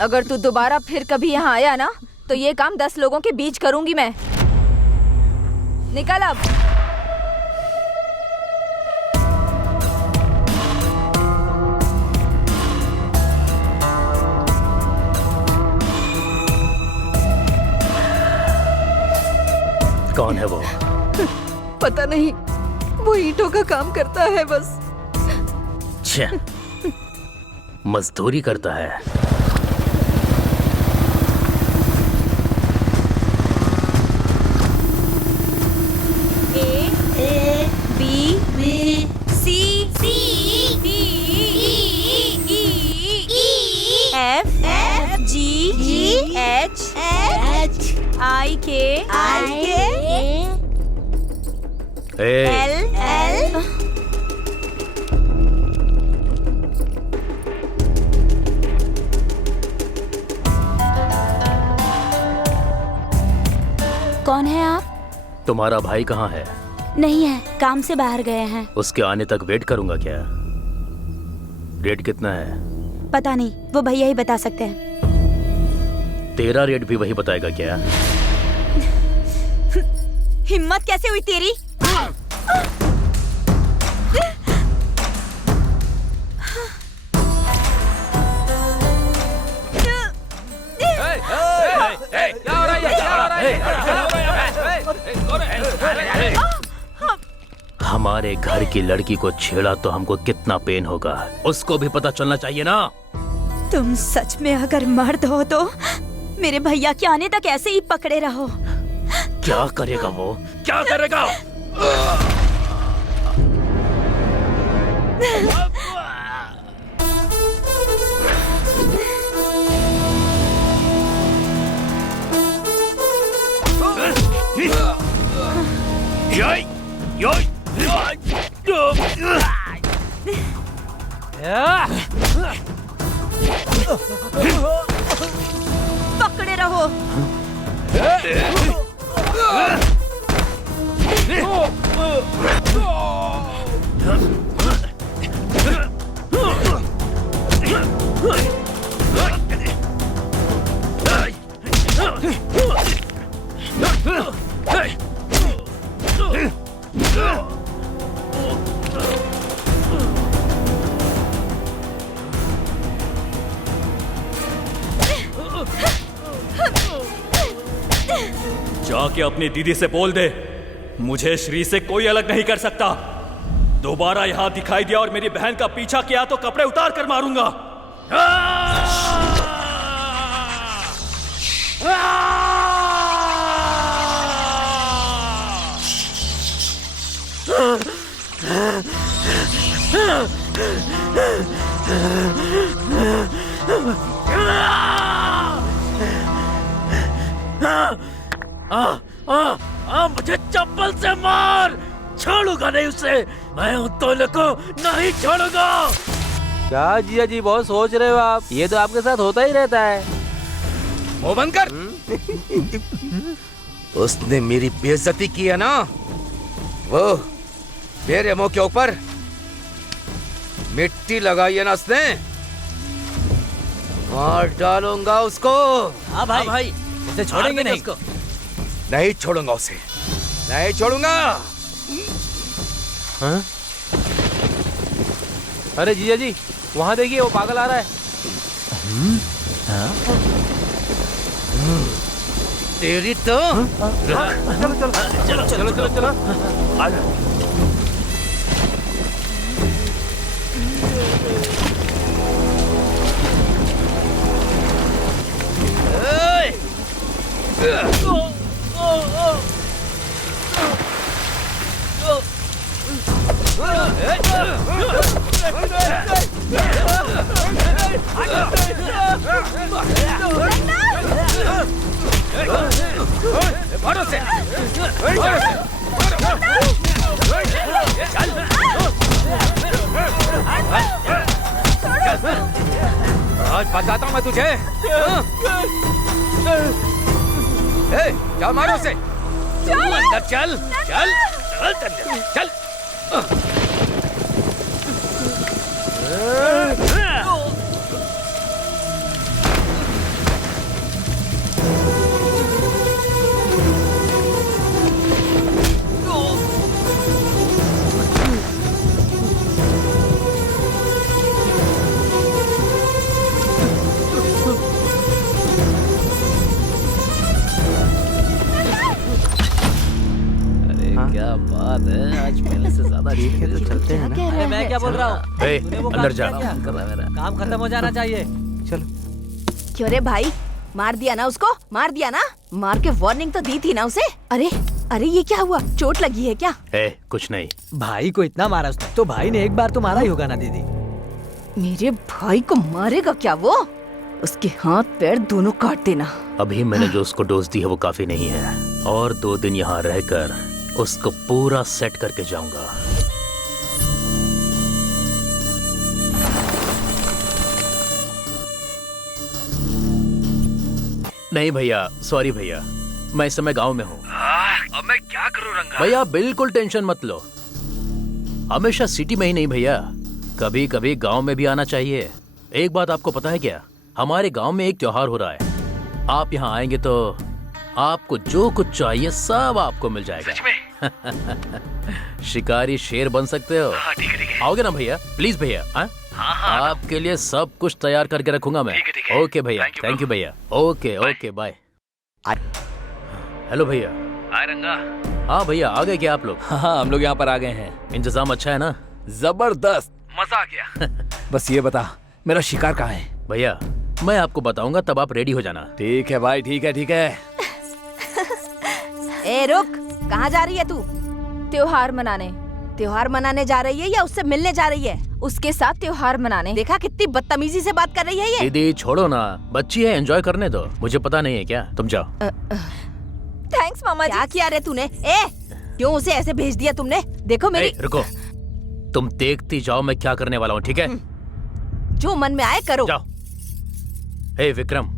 अगर तू दोबारा फिर कभी यहाँ आया ना तो ये काम 10 लोगों के बीच करूंगी मैं। निकल अब। कौन है वो? पता नहीं, वो ईंटों का काम करता है बस। छे, मजदूरी करता है। कौन है आप? तुम्हारा भाई कहाँ है? नहीं है, काम से बाहर गए हैं। उसके आने तक वेट करूंगा क्या? रेट कितना है? पता नहीं, वो भैया ही बता सकते हैं। तेरा रेट भी वही बताएगा क्या? हिम्मत कैसे हुई तेरी? हमारे घर की लड़की को छेड़ा तो हमको कितना पेन होगा, उसको भी पता चलना चाहिए ना। तुम सच में अगर मर्द हो तो मेरे भैया के आने तक ऐसे ही पकड़े रहो। क्या करेगा वो? क्या करेगा? पकड़े रहो। जाके अपनी दीदी से बोल दे, मुझे श्री से कोई अलग नहीं कर सकता। दोबारा यहां दिखाई दिया और मेरी बहन का पीछा किया तो कपड़े उतार कर मारूंगा। मुझे चप्पल से मार, छोड़ूंगा नहीं उसे। मैं उन दोनों को नहीं छोड़ूंगा। क्या जिया जी बहुत सोच रहे हो आप? ये तो आपके साथ होता ही रहता है। मुंह बंद कर। उसने मेरी बेइज्जती की है ना, वो मेरे मुंह के ऊपर मिट्टी लगाई है ना उसने, मार डालूंगा उसको। हाँ भाई, उसे छोड़ेंगे नहीं। उसको नहीं छोड़ूंगा, उसे नहीं छोड़ूंगा। हाँ? अरे जीजा जी वहाँ देखिए, वो पागल आ रहा है। तेरी तो चलो। मारो से। आज बताता हूँ मैं तुझे। चल मारो से। अंदर चल चल चल चल। क्या बात है, आज पहले से ज्यादा ठीक है। तो चलते हैं ना। अरे मैं क्या बोल रहा हूँ, अंदर जा। काम खत्म हो जाना चाहिए। चलो। क्यों रे भाई, मार दिया ना उसको? मार दिया ना? मार के वार्निंग तो दी थी ना उसे। अरे अरे ये क्या हुआ, चोट लगी है क्या? कुछ नहीं। भाई को इतना मारा उसने, तो भाई ने एक बार तो मारा ही होगा ना दीदी। मेरे भाई को मारेगा क्या वो? उसके हाथ पैर दोनों काट देना। अभी मैंने जो उसको डोज दी है वो काफी नहीं है, और 2 दिन यहाँ रहकर उसको पूरा सेट करके जाऊंगा। नहीं भैया, सॉरी भैया, मैं इस समय गांव में हूँ। अब मैं क्या करूँ रंगा? भैया बिल्कुल टेंशन मत लो, हमेशा सिटी में ही नहीं भैया, कभी कभी गांव में भी आना चाहिए। एक बात आपको पता है क्या, हमारे गांव में एक त्योहार हो रहा है। आप यहाँ आएंगे तो आपको जो कुछ चाहिए सब आपको मिल जाएगा। सच में? शिकारी शेर बन सकते हो। ठीक है। आओगे ना भैया? प्लीज भैया। हाँ? आपके लिए सब कुछ तैयार करके रखूंगा मैं। ठीक है। ओके भैया, थैंक यू भैया। Okay bye. हेलो भैया। हाय रंगा। हाँ भैया, आ गए क्या आप लोग? हाँ हम लोग यहाँ पर आ गए हैं। इंतजाम अच्छा है ना? जबरदस्त, मजा आ गया। बस ये बता, मेरा शिकार कहाँ है? भैया मैं आपको बताऊंगा, तब आप रेडी हो जाना। ठीक है भाई, ठीक है। ए रुक, कहाँ जा रही है तू? त्योहार मनाने जा रही है या उससे मिलने जा रही है? उसके साथ त्योहार मनाने। देखा कितनी बदतमीजी से बात कर रही है ये। दीदी छोड़ो ना, बच्ची है, एंजॉय करने दो। मुझे पता नहीं है क्या, तुम जाओ। थैंक्स मामा जी। क्या किया रे तूने? क्यों उसे ऐसे भेज दिया तुमने? देखो मेरी। रुको, तुम देखती जाओ मैं क्या करने वाला हूँ, ठीक है? जो मन में आए करो। जाओ। हे विक्रम,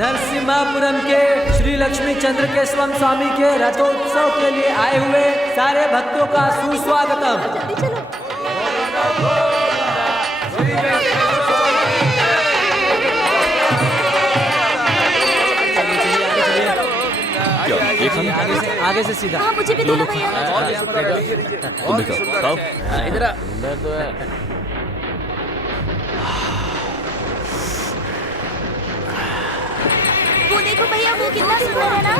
नरसिम्हापुरम के श्री लक्ष्मी चंद्रकेशवम स्वामी के रथोत्सव के लिए आए हुए सारे भक्तों का सुस्वागतम। आगे से सीधा। हाँ मुझे भी दो ना भैया। इधर तो है। वो देखो भैया, वो कितना सुंदर है ना।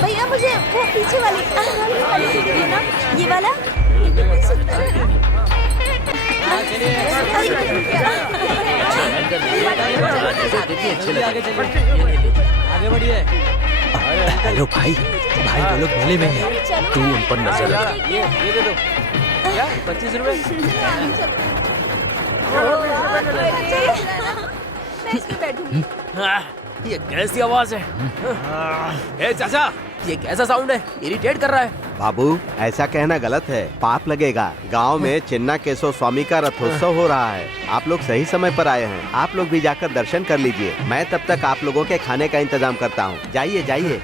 भैया मुझे वो पीछे वाली सीढ़ी देना, ये वाला कितनी सुंदर है। आगे बढ़िए। हेलो भाई, भाई वो लोग मेले में हैं। तू उन पर नजर रख। ये दे दो। क्या 25 रुपए? मैं इसमें बैठूंगी। ये कैसी आवाज है? ए चाचा, ये कैसा साउंड है? इरिटेट कर रहा है। बाबू, ऐसा कहना गलत है, पाप लगेगा। गांव में चिन्ना केशव स्वामी का रथोत्सव हो रहा है। आप लोग सही समय पर आए हैं। आप लोग भी जाकर दर्शन कर लीजिए। मैं तब तक आप लोगों के खाने का इंतजाम करता हूँ। जाइए जाइए।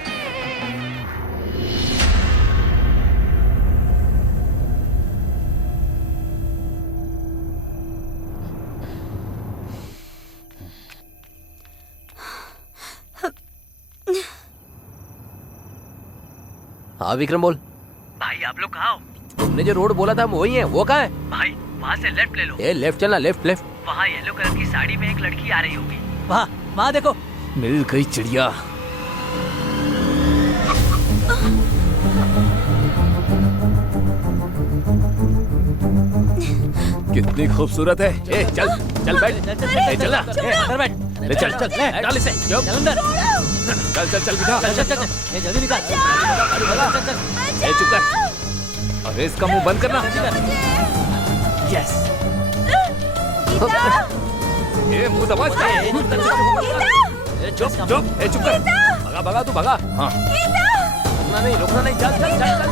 हाँ विक्रम बोल। भाई आप लोग कहाँ हो? तुमने जो रोड बोला था वही है, वो कहाँ है? भाई वहाँ से लेफ्ट ले लो। ए लेफ्ट चलना, लेफ्ट लेफ्ट। वहाँ येलो कलर की साड़ी में एक लड़की आ रही होगी। वहाँ वहाँ देखो। मिल गई चिड़िया। कितनी खूबसूरत है। ए चल चल बैठ। ए चल ना। अंदर बैठ। ले चल चल डाल इसे। चल अंदर। चल चल चल बिठा। चल चल चल। ये जल्दी निकाल। चल चल। ए चुप कर। अरे इसका मुंह बंद करना। यस। ए मुंह दबा इसका। चुप चुप। ए चुप कर। भगा भगा तू भगा। हाँ रुकना नहीं, रुकना नहीं। चल चल चल चल।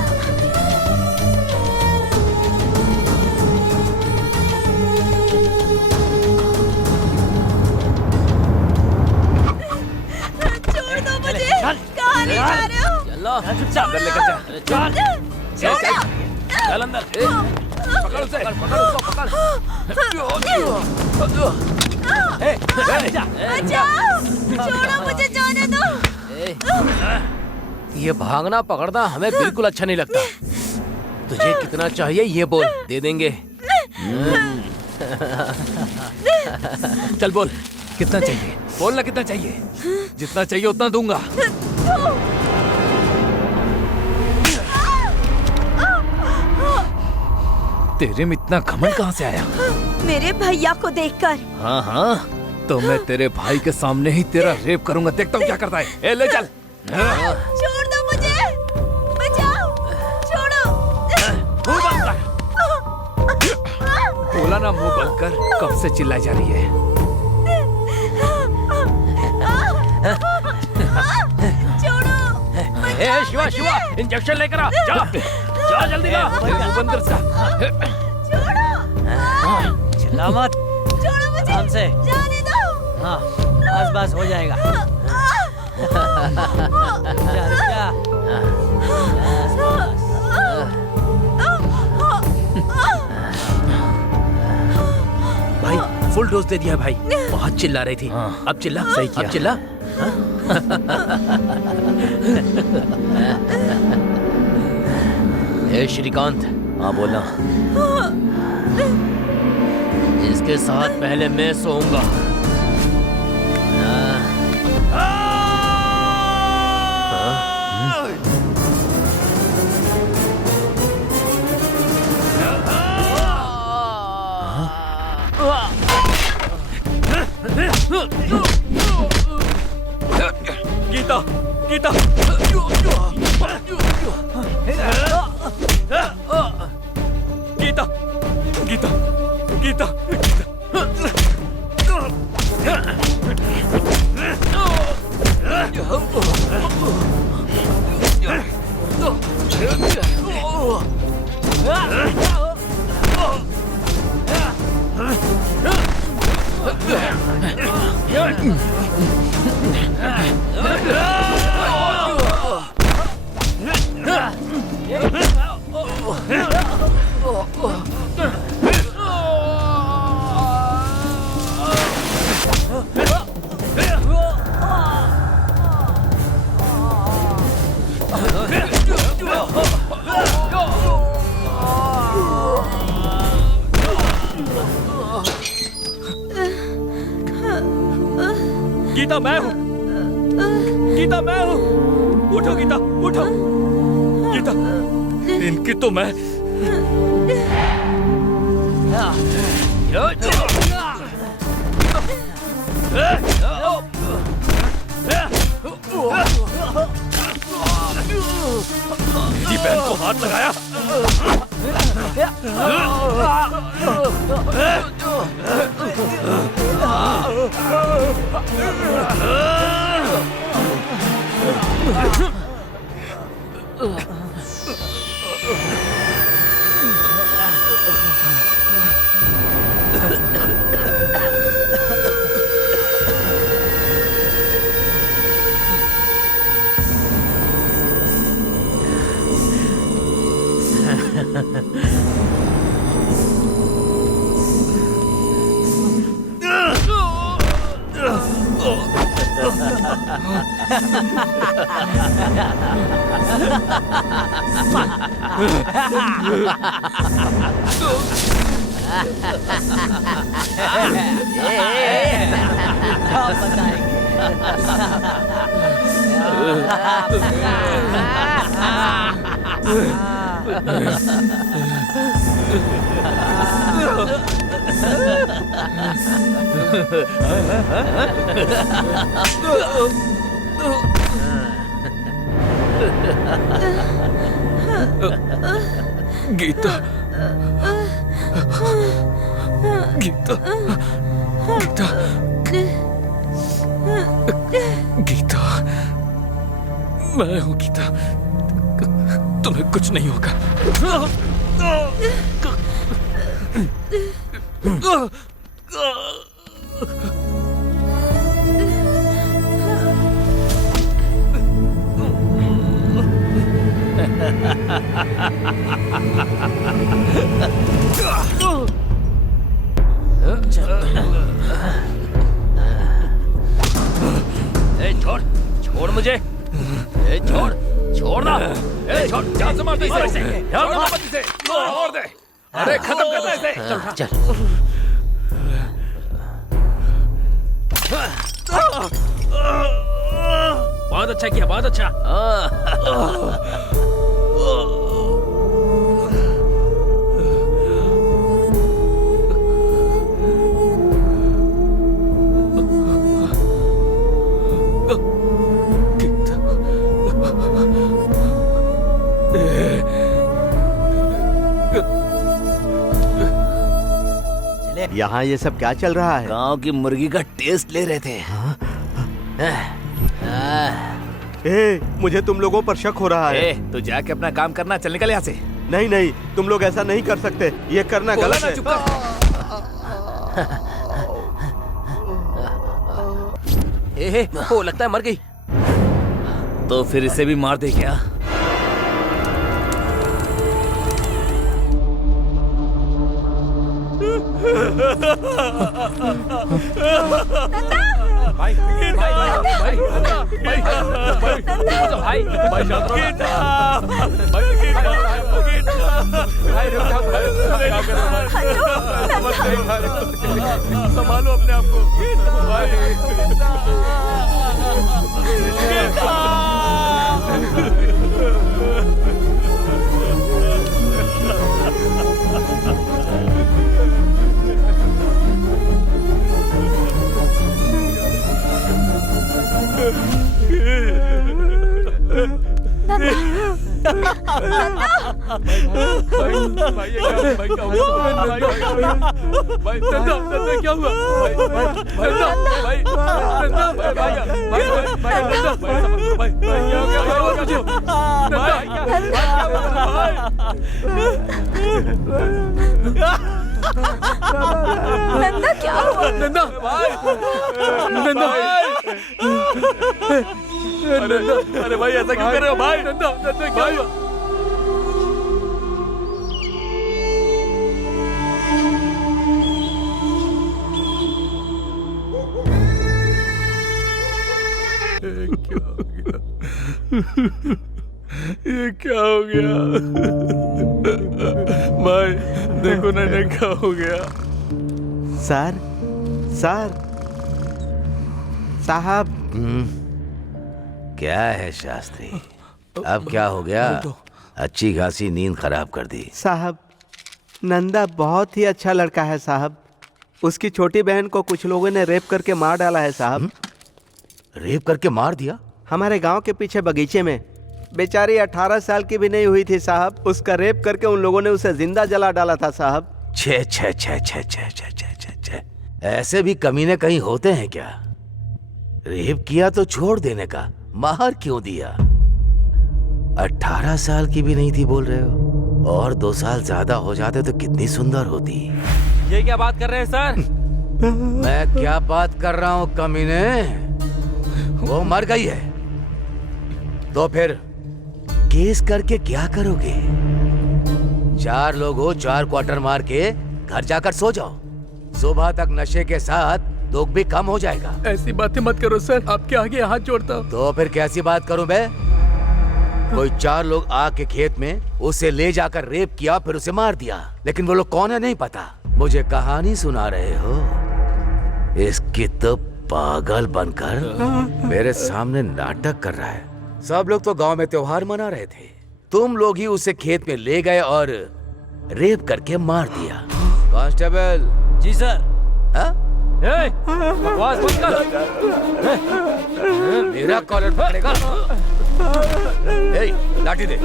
छोड़ दो मुझे। कहाँ ले जा रहे हो? चलो चुपचाप अंदर लेकर जा। चल चल अंदर। ए, पकड़ उसे, पकड़ उसको, पकड़। ए, बचाओ! छोड़ो मुझे, जाने दो। ए, ये भागना पकड़ना हमें बिल्कुल अच्छा नहीं लगता। तुझे कितना चाहिए ये बोल, दे देंगे। चल बोल, कितना चाहिए? बोलना कितना चाहिए? जितना चाहिए उतना दूंगा। तेरे में इतना घमंड कहाँ से आया? मेरे भैया को देखकर। हाँ हाँ, तो मैं तेरे भाई के सामने ही तेरा रेप करूंगा। देखता हूँ क्या करता है। ए ले चल। छोड़ दो मुझे। बचाओ! छोड़ो। मुंह बंद कर। बोला ना मुंह बंद कर। कब से चिल्लाई जा रही है? छोड़ो। ए शिवा शिवा, इंजेक्शन लेकर आ। जा जा जल्दी ला। मुंह बंद कर इसका। चिल्ला मत। छोड़ो मुझे। आराम से। जाने दो। हाँ बस बस हो जाएगा। रुक जा। बस, बस। भाई फुल डोज दे दिया भाई। बहुत चिल्ला रही थी। अब चिल्ला। सही किया। अब चिल्ला। ए श्रीकांत। हाँ बोला। इसके साथ पहले मैं सोऊंगा। गीता गीता। गीता गीता गीता। गीता मैं हूँ। गीता मैं हूँ। उठो गीता उठो। गीता इनकी तो मैं। मेरी बहन को हाथ लगाया। गीता, गीता, गीता, गीता, मैं हूँ गीता, तुम्हें कुछ नहीं होगा। छोड़, छोड़ मुझे। छोड़, छोड़ना। छोड़, जान से मार दे इसे। मत इसे, छोड़ दे। अरे खत्म कर दे इसे। चल। बहुत अच्छा किया, बहुत अच्छा। यहाँ ये सब क्या चल रहा है? गांव की मुर्गी का टेस्ट ले रहे थे। ए, मुझे तुम लोगों पर शक हो रहा है। तो जाके अपना काम करना, चल निकल यहाँ से। नहीं नहीं, तुम लोग ऐसा नहीं कर सकते, ये करना गलत है। चुप कर। ओ लगता है मर गई। तो फिर इसे भी मार दे क्या? भाई भाई भाई भाई भाई संभालो अपने आप को। नंदा क्या हुआ? नंदा, नंदा, अरे भाई ऐसा क्यों कर रहे हो भाई? नंदा, नंदा क्या हुआ? ये क्या हो गया? भाई देखो ना क्या हो गया। सर, सर, साहब। क्या है शास्त्री, अब क्या हो गया? अच्छी खासी नींद खराब कर दी। साहब, नंदा बहुत ही अच्छा लड़का है साहब। उसकी छोटी बहन को कुछ लोगों ने रेप करके मार डाला है साहब। रेप करके मार दिया? हमारे गांव के पीछे बगीचे में। बेचारी 18 साल की भी नहीं हुई थी साहब। उसका रेप करके उन लोगों ने उसे जिंदा जला डाला था साहब। छे छे छे छे छे छे छे छे छे। ऐसे भी कमीने कहीं होते हैं क्या? रेप किया तो छोड़ देने का, मार क्यों दिया? 18 साल की भी नहीं थी बोल रहे हो? और 2 साल ज्यादा हो जाते तो कितनी सुंदर होती। ये क्या बात कर रहे हैं सर? मैं क्या बात कर रहा हूँ कमीने? वो मर गई है तो फिर केस करके क्या करोगे? 4 लोग हो, 4 क्वार्टर मार के घर जाकर सो जाओ। सुबह तक नशे के साथ दुख भी कम हो जाएगा। ऐसी बातें मत करो सर, आपके आगे हाथ जोड़ता हूँ। तो फिर कैसी बात करूं मैं? कोई 4 लोग आके खेत में उसे ले जाकर रेप किया, फिर उसे मार दिया। लेकिन वो लोग कौन है नहीं पता। मुझे कहानी सुना रहे हो? इसकी तो पागल बनकर मेरे सामने नाटक कर रहा है। सब लोग तो गांव में त्योहार मना रहे थे, तुम लोग ही उसे खेत में ले गए और रेप करके मार दिया। कांस्टेबल। जी सर। हाँ? बकवास मत कर। मेरा कॉलर पकड़ेगा? लाठी दे।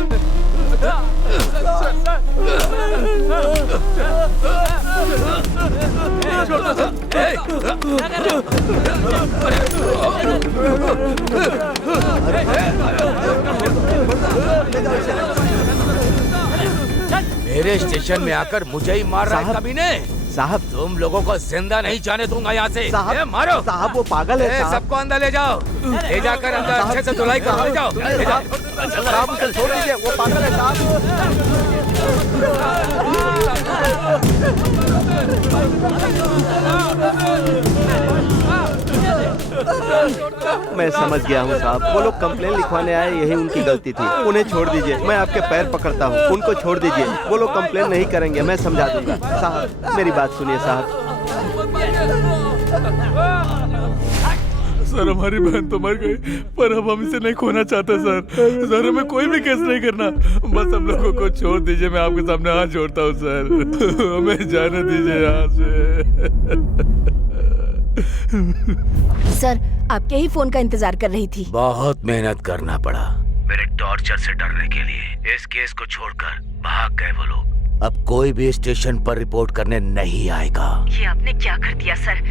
मेरे स्टेशन में आकर मुझे ही मार रहा है कमीने। साहब तुम लोगों को जिंदा नहीं जाने दूंगा यहाँ से। साहब मारो साहब, वो पागल है साहब। सबको अंदर ले जाओ, ले जाकर अंदर अच्छे से धुलाई कर ले जाओ। ले जाओ। साहब उसे छोड़ दीजिए, वो पागल है साहब। मैं समझ गया हूँ साहब, वो लोग कंप्लेन लिखवाने आए, यही उनकी गलती थी। उन्हें छोड़ दीजिए, मैं आपके पैर पकड़ता हूँ। उनको छोड़ दीजिए, वो लोग कंप्लेन नहीं करेंगे, मैं समझा दूंगा। साहब मेरी बात सुनिए साहब। सर हमारी बहन तो मर गई, पर अब हम इसे नहीं खोना चाहते सर। सर हमें कोई भी केस नहीं करना, बस हम लोगों को छोड़ दीजिए। मैं आपके सामने हाथ जोड़ता हूँ सर, हमें जाने दीजिए यहाँ से। सर आपके ही फोन का इंतजार कर रही थी। बहुत मेहनत करना पड़ा मेरे टॉर्चर से डरने के लिए। इस केस को छोड़कर भाग गए वो लोग। अब कोई भी स्टेशन पर रिपोर्ट करने नहीं आएगा। ये आपने क्या कर दिया सर?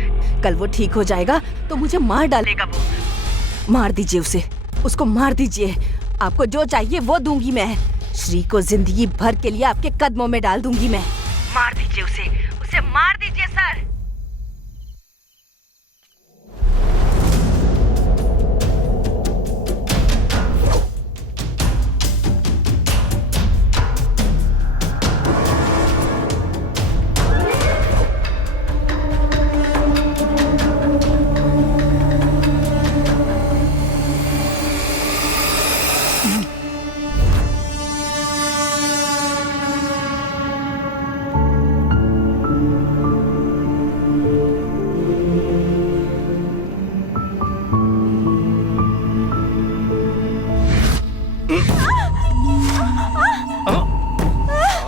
कल वो ठीक हो जाएगा तो मुझे मार डालेगा वो। मार दीजिए उसे, उसको मार दीजिए। आपको जो चाहिए वो दूंगी मैं। श्री को जिंदगी भर के लिए आपके कदमों में डाल दूंगी मैं। मार दीजिए उसे मार दीजिए सर।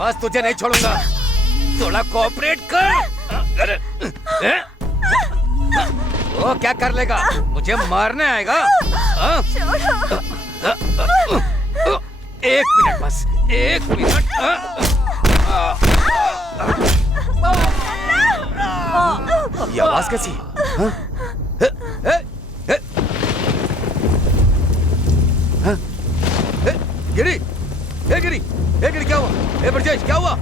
आज तुझे नहीं छोड़ूंगा, थोड़ा कोऑपरेट कर। वो क्या कर लेगा? मुझे मारने आएगा? एक मिनट बस, 1 मिनट। ये आवाज कैसी? गिरी, गिरी, गिरी, क्या हुआ? ब्रजेश क्या हुआ?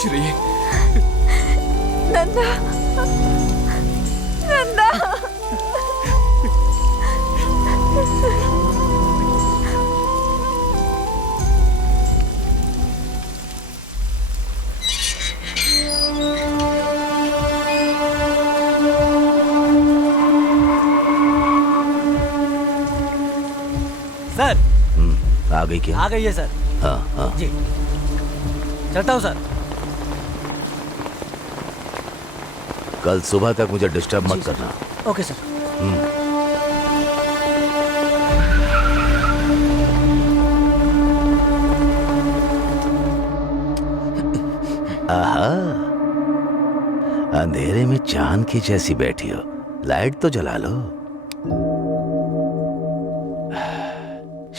श्री नंदा, नंदा। सर आ गई क्या? आ गई है सर। हाँ हाँ। जी चलता हूँ सर। कल सुबह तक मुझे डिस्टर्ब मत करना। Okay sir. आहा, अंधेरे में चांद की जैसी बैठी हो, लाइट तो जला लो।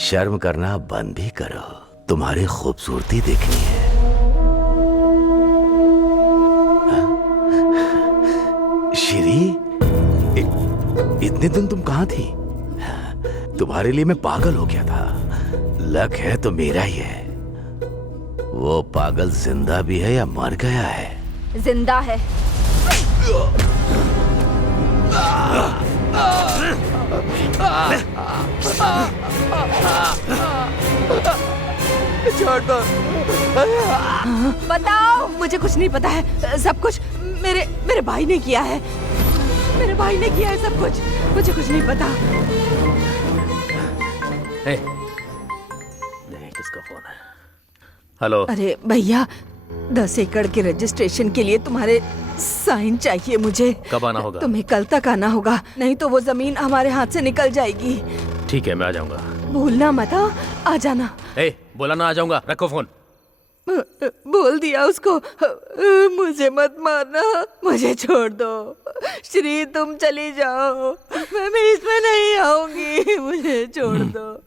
शर्म करना बंद भी करो, तुम्हारी खूबसूरती देखनी है। श्री, इतने दिन तुम कहाँ थी? तुम्हारे लिए मैं पागल हो गया था। लक है तो मेरा ही है। वो पागल जिंदा भी है या मर गया है? जिंदा है। छोड़ दो। बताओ, मुझे कुछ नहीं पता है। सब कुछ मेरे भाई ने किया है। मेरे भाई ने किया है सब कुछ। मुझे कुछ नहीं पता। किसका फोन है? हेलो। अरे भैया, 10 एकड़ के रजिस्ट्रेशन के लिए तुम्हारे साइन चाहिए मुझे। कब आना होगा? तुम्हें कल तक आना होगा, नहीं तो वो जमीन हमारे हाथ से निकल जाएगी। ठीक है, मैं आ जाऊंगा। भूलना मत, आ जाना। बोला ना आ जाऊंगा। रखो फोन। बोल दिया उसको। मुझे मत मारना, मुझे छोड़ दो। श्री, तुम चली जाओ, मैं इसमें नहीं आऊंगी। मुझे छोड़ दो।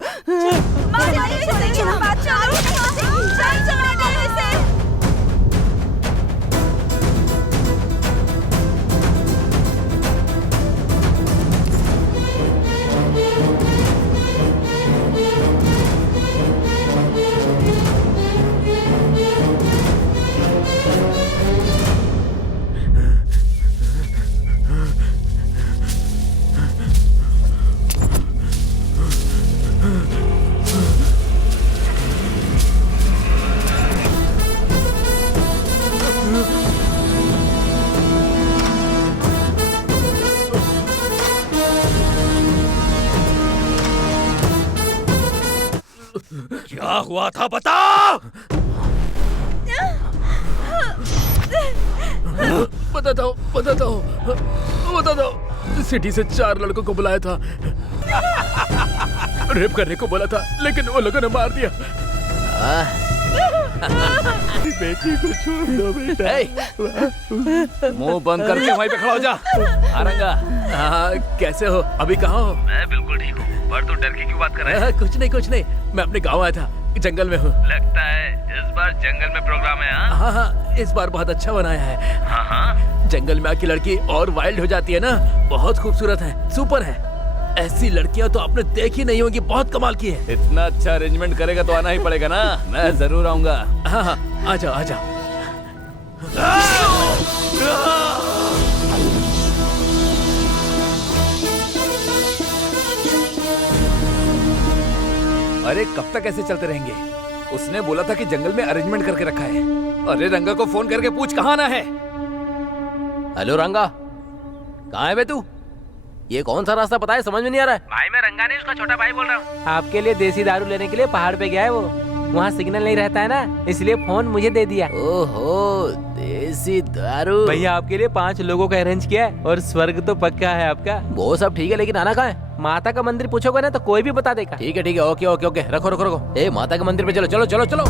क्या हुआ था बता। बताता हूँ। सिटी से 4 लड़कों को बुलाया था। रेप करने को बोला था, लेकिन वो लोगों ने मार दिया। बेटी को छोड़ दो बेटा। मुंह बंद करके वहीं पे खड़ा हो जा। आरंगा। हाँ, कैसे हो? अभी कहाँ हो? मैं बिल्कुल ठीक हूँ, पर तू डर के क्यों बात कर रहा है? कुछ नहीं। मैं अपने गाँव आया था, जंगल में हूँ। लगता है इस बार जंगल में प्रोग्राम है। हाँ, इस बार बहुत अच्छा बनाया है। हाँ। जंगल में आके लड़की और वाइल्ड हो जाती है ना, बहुत खूबसूरत है, सुपर है। ऐसी लड़कियां तो आपने देखी नहीं होंगी, बहुत कमाल की है। इतना अच्छा अरेंजमेंट करेगा तो आना ही पड़ेगा ना। मैं जरूर आऊंगा। हाँ, आ जाओ। अरे कब तक ऐसे चलते रहेंगे? उसने बोला था कि जंगल में अरेंजमेंट करके रखा है। अरे रंगा को फोन करके पूछ कहाँ आना है। हेलो रंगा, कहाँ है बे तू? ये कौन सा रास्ता पता है? समझ में नहीं आ रहा है। भाई मैं रंगा नहीं, उसका छोटा भाई बोल रहा हूँ। आपके लिए देसी दारू लेने के लिए पहाड़ पे गया है वो। वहाँ सिग्नल नहीं रहता है ना, इसलिए फोन मुझे दे दिया। ओहो, देसी दारू। भैया आपके लिए 5 लोगों का अरेंज किया है, और स्वर्ग तो पक्का है आपका। वो सब ठीक है, लेकिन आना कहाँ है? माता का मंदिर पूछोगे ना तो कोई भी बता देगा। ठीक है, ओके। रखो। ए, माता के मंदिर पे चलो।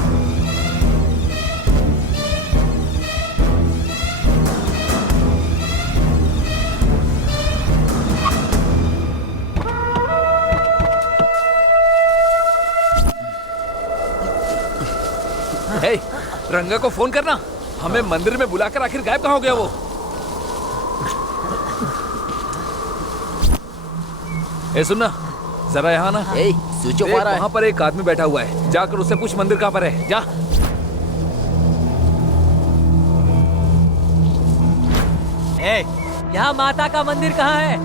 रंगा को फोन करना। हमें मंदिर में बुलाकर आखिर गायब कहाँ हो गया वो? सुनना जरा, यहाँ ना। स्विच ऑफ आ रहा है। वहाँ पर एक आदमी बैठा हुआ है, जाकर उससे पूछ मंदिर कहाँ पर है। जा। यहाँ माता का मंदिर कहाँ है?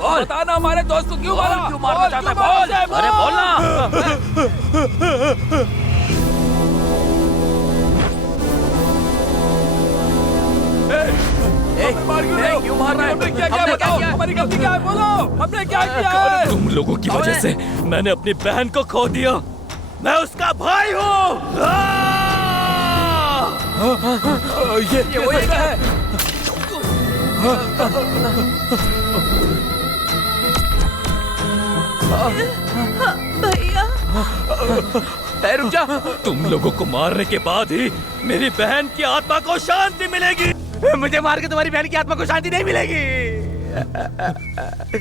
बताना हमारे दोस्त को क्यों मारना चाहता है? बोल। अरे बोलना। क्यों मार रहा है? हमने क्या किया? बताओ, हमारी गलती क्या है? बोलो, हमने क्या किया है? तुम लोगों की वजह से मैंने अपनी बहन को खो दिया। मैं उसका भाई हूँ। ये वही है। भैया रुक जा। तुम लोगों को मारने के बाद ही मेरी बहन की आत्मा को शांति मिलेगी। मुझे मार के तुम्हारी बहन की आत्मा को शांति नहीं मिलेगी।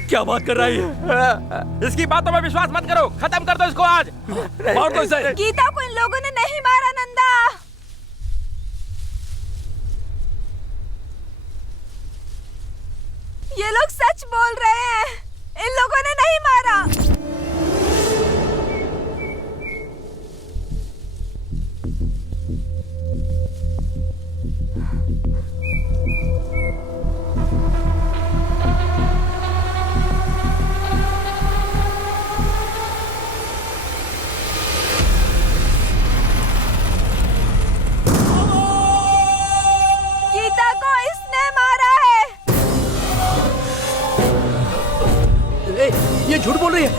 क्या बात कर रही है? इसकी बातों में विश्वास मत करो। खत्म कर दो इसको आज। मार दो इसे। गीता को इन लोगों ने नहीं मारा नंदा। ये लोग सच बोल रहे हैं। इन लोगों ने नहीं मारा। गीता को इसने मारा है। ये झूठ बोल रही है।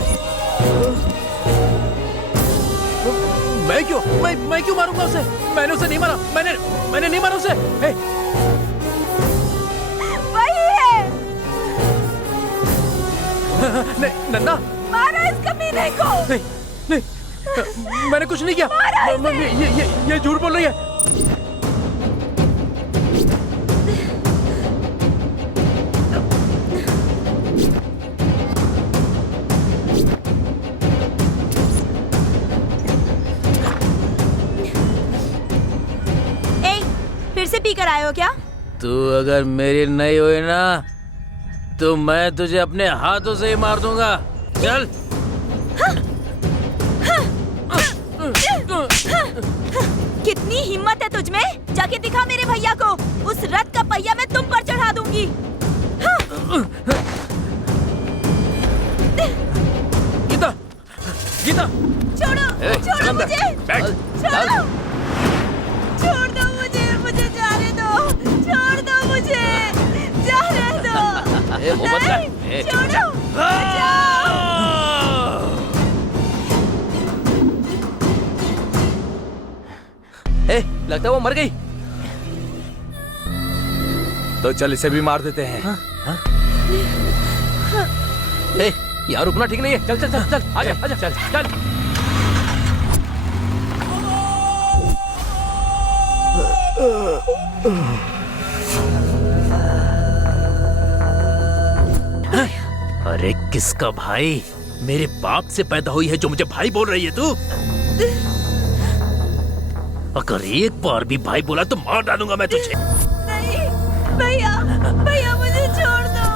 मैं क्यों मारूंगा उसे? मैंने उसे नहीं मारा। मैंने नहीं मारा उसे। वही है। नन्ना मारा इस कमीने को। नहीं, मैंने कुछ नहीं किया। ये झूठ बोल रही है। फिर से पी कर आए हो क्या? तू अगर मेरी नहीं हुई ना तो मैं तुझे अपने हाथों से ही मार दूंगा। चल। कितनी हिम्मत है तुझमें? जाके दिखा मेरे भैया को। उस रथ का पहिया मैं तुम पर चढ़ा दूंगी। गीता, गीता, छोड़ो, छोड़ो मुझे। छोड़ो, छोड़ दो मुझे। मुझे जाने दो। छोड़ दो मुझे। जाने दो। नहीं, छोड़ो। बचाओ। लगता है वो मर गई। तो चल इसे भी मार देते हैं। यार रुकना ठीक नहीं है। चल चल चल चल आजा आजा चल चल। अरे किसका भाई? मेरे बाप से पैदा हुई है जो मुझे भाई बोल रही है तू? अगर एक बार भी भाई बोला तो मार डालूंगा मैं तुझे। नहीं भैया, भैया मुझे छोड़ दो।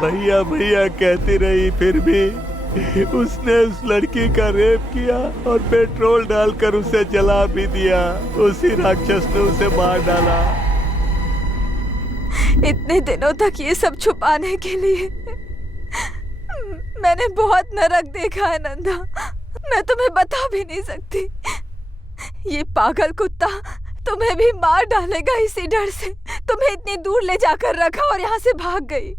भैया भैया कहती रही, फिर भी उसने उस लड़की का रेप किया और पेट्रोल डालकर उसे जला भी दिया। उसी राक्षस ने उसे मार डाला। इतने दिनों तक ये सब छुपाने के लिए मैंने बहुत नरक देखा है नंदा। मैं तुम्हें बता भी नहीं सकती। ये पागल कुत्ता तुम्हें भी मार डालेगा इसी डर से तुम्हें इतनी दूर ले जाकर रखा और यहाँ से भाग गई।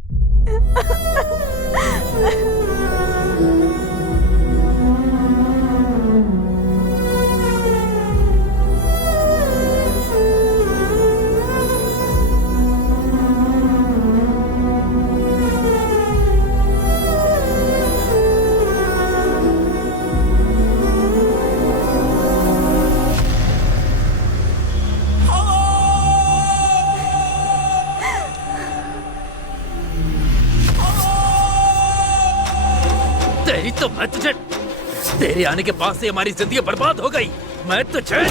तेरी तो मैं तुझे, तेरे आने के बाद से हमारी जिंदगी बर्बाद हो गई। मैं तुझे,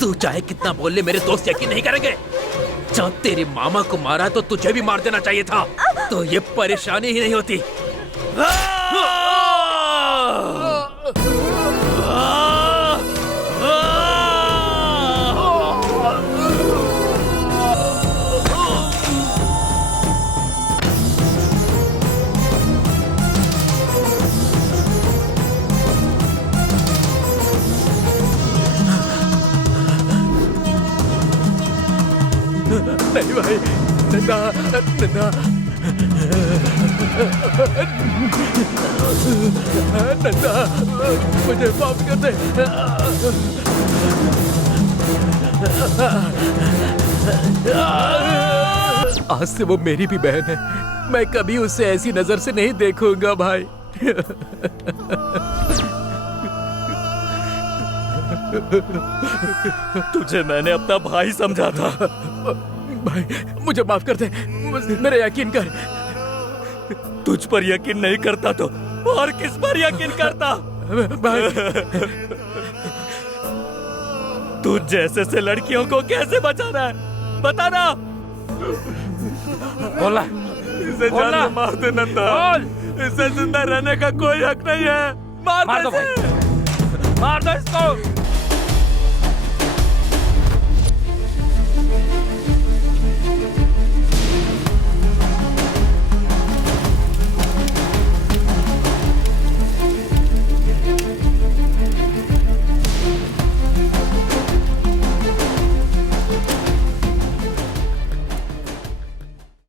तू चाहे कितना बोल ले मेरे दोस्त यकीन नहीं करेंगे। जब तेरे मामा को मारा तो तुझे भी मार देना चाहिए था, तो ये परेशानी ही नहीं होती। नहीं भाई, नंदा, नंदा, नंदा, मुझे माफ कर दे। आज से वो मेरी भी बहन है, मैं कभी उसे ऐसी नजर से नहीं देखूंगा भाई। तुझे मैंने अपना भाई समझा था। भाई मुझे माफ कर दे, मेरे यकीन कर। तुझ पर यकीन नहीं करता तो और किस पर यकीन करता? भाई तू जैसे से लड़कियों को कैसे बचाना है, बताना। बोला, इसे जान से मार दे नंदा, इसे जिंदा रहने का कोई हक नहीं है। मार दो भाई, मार दो इसको।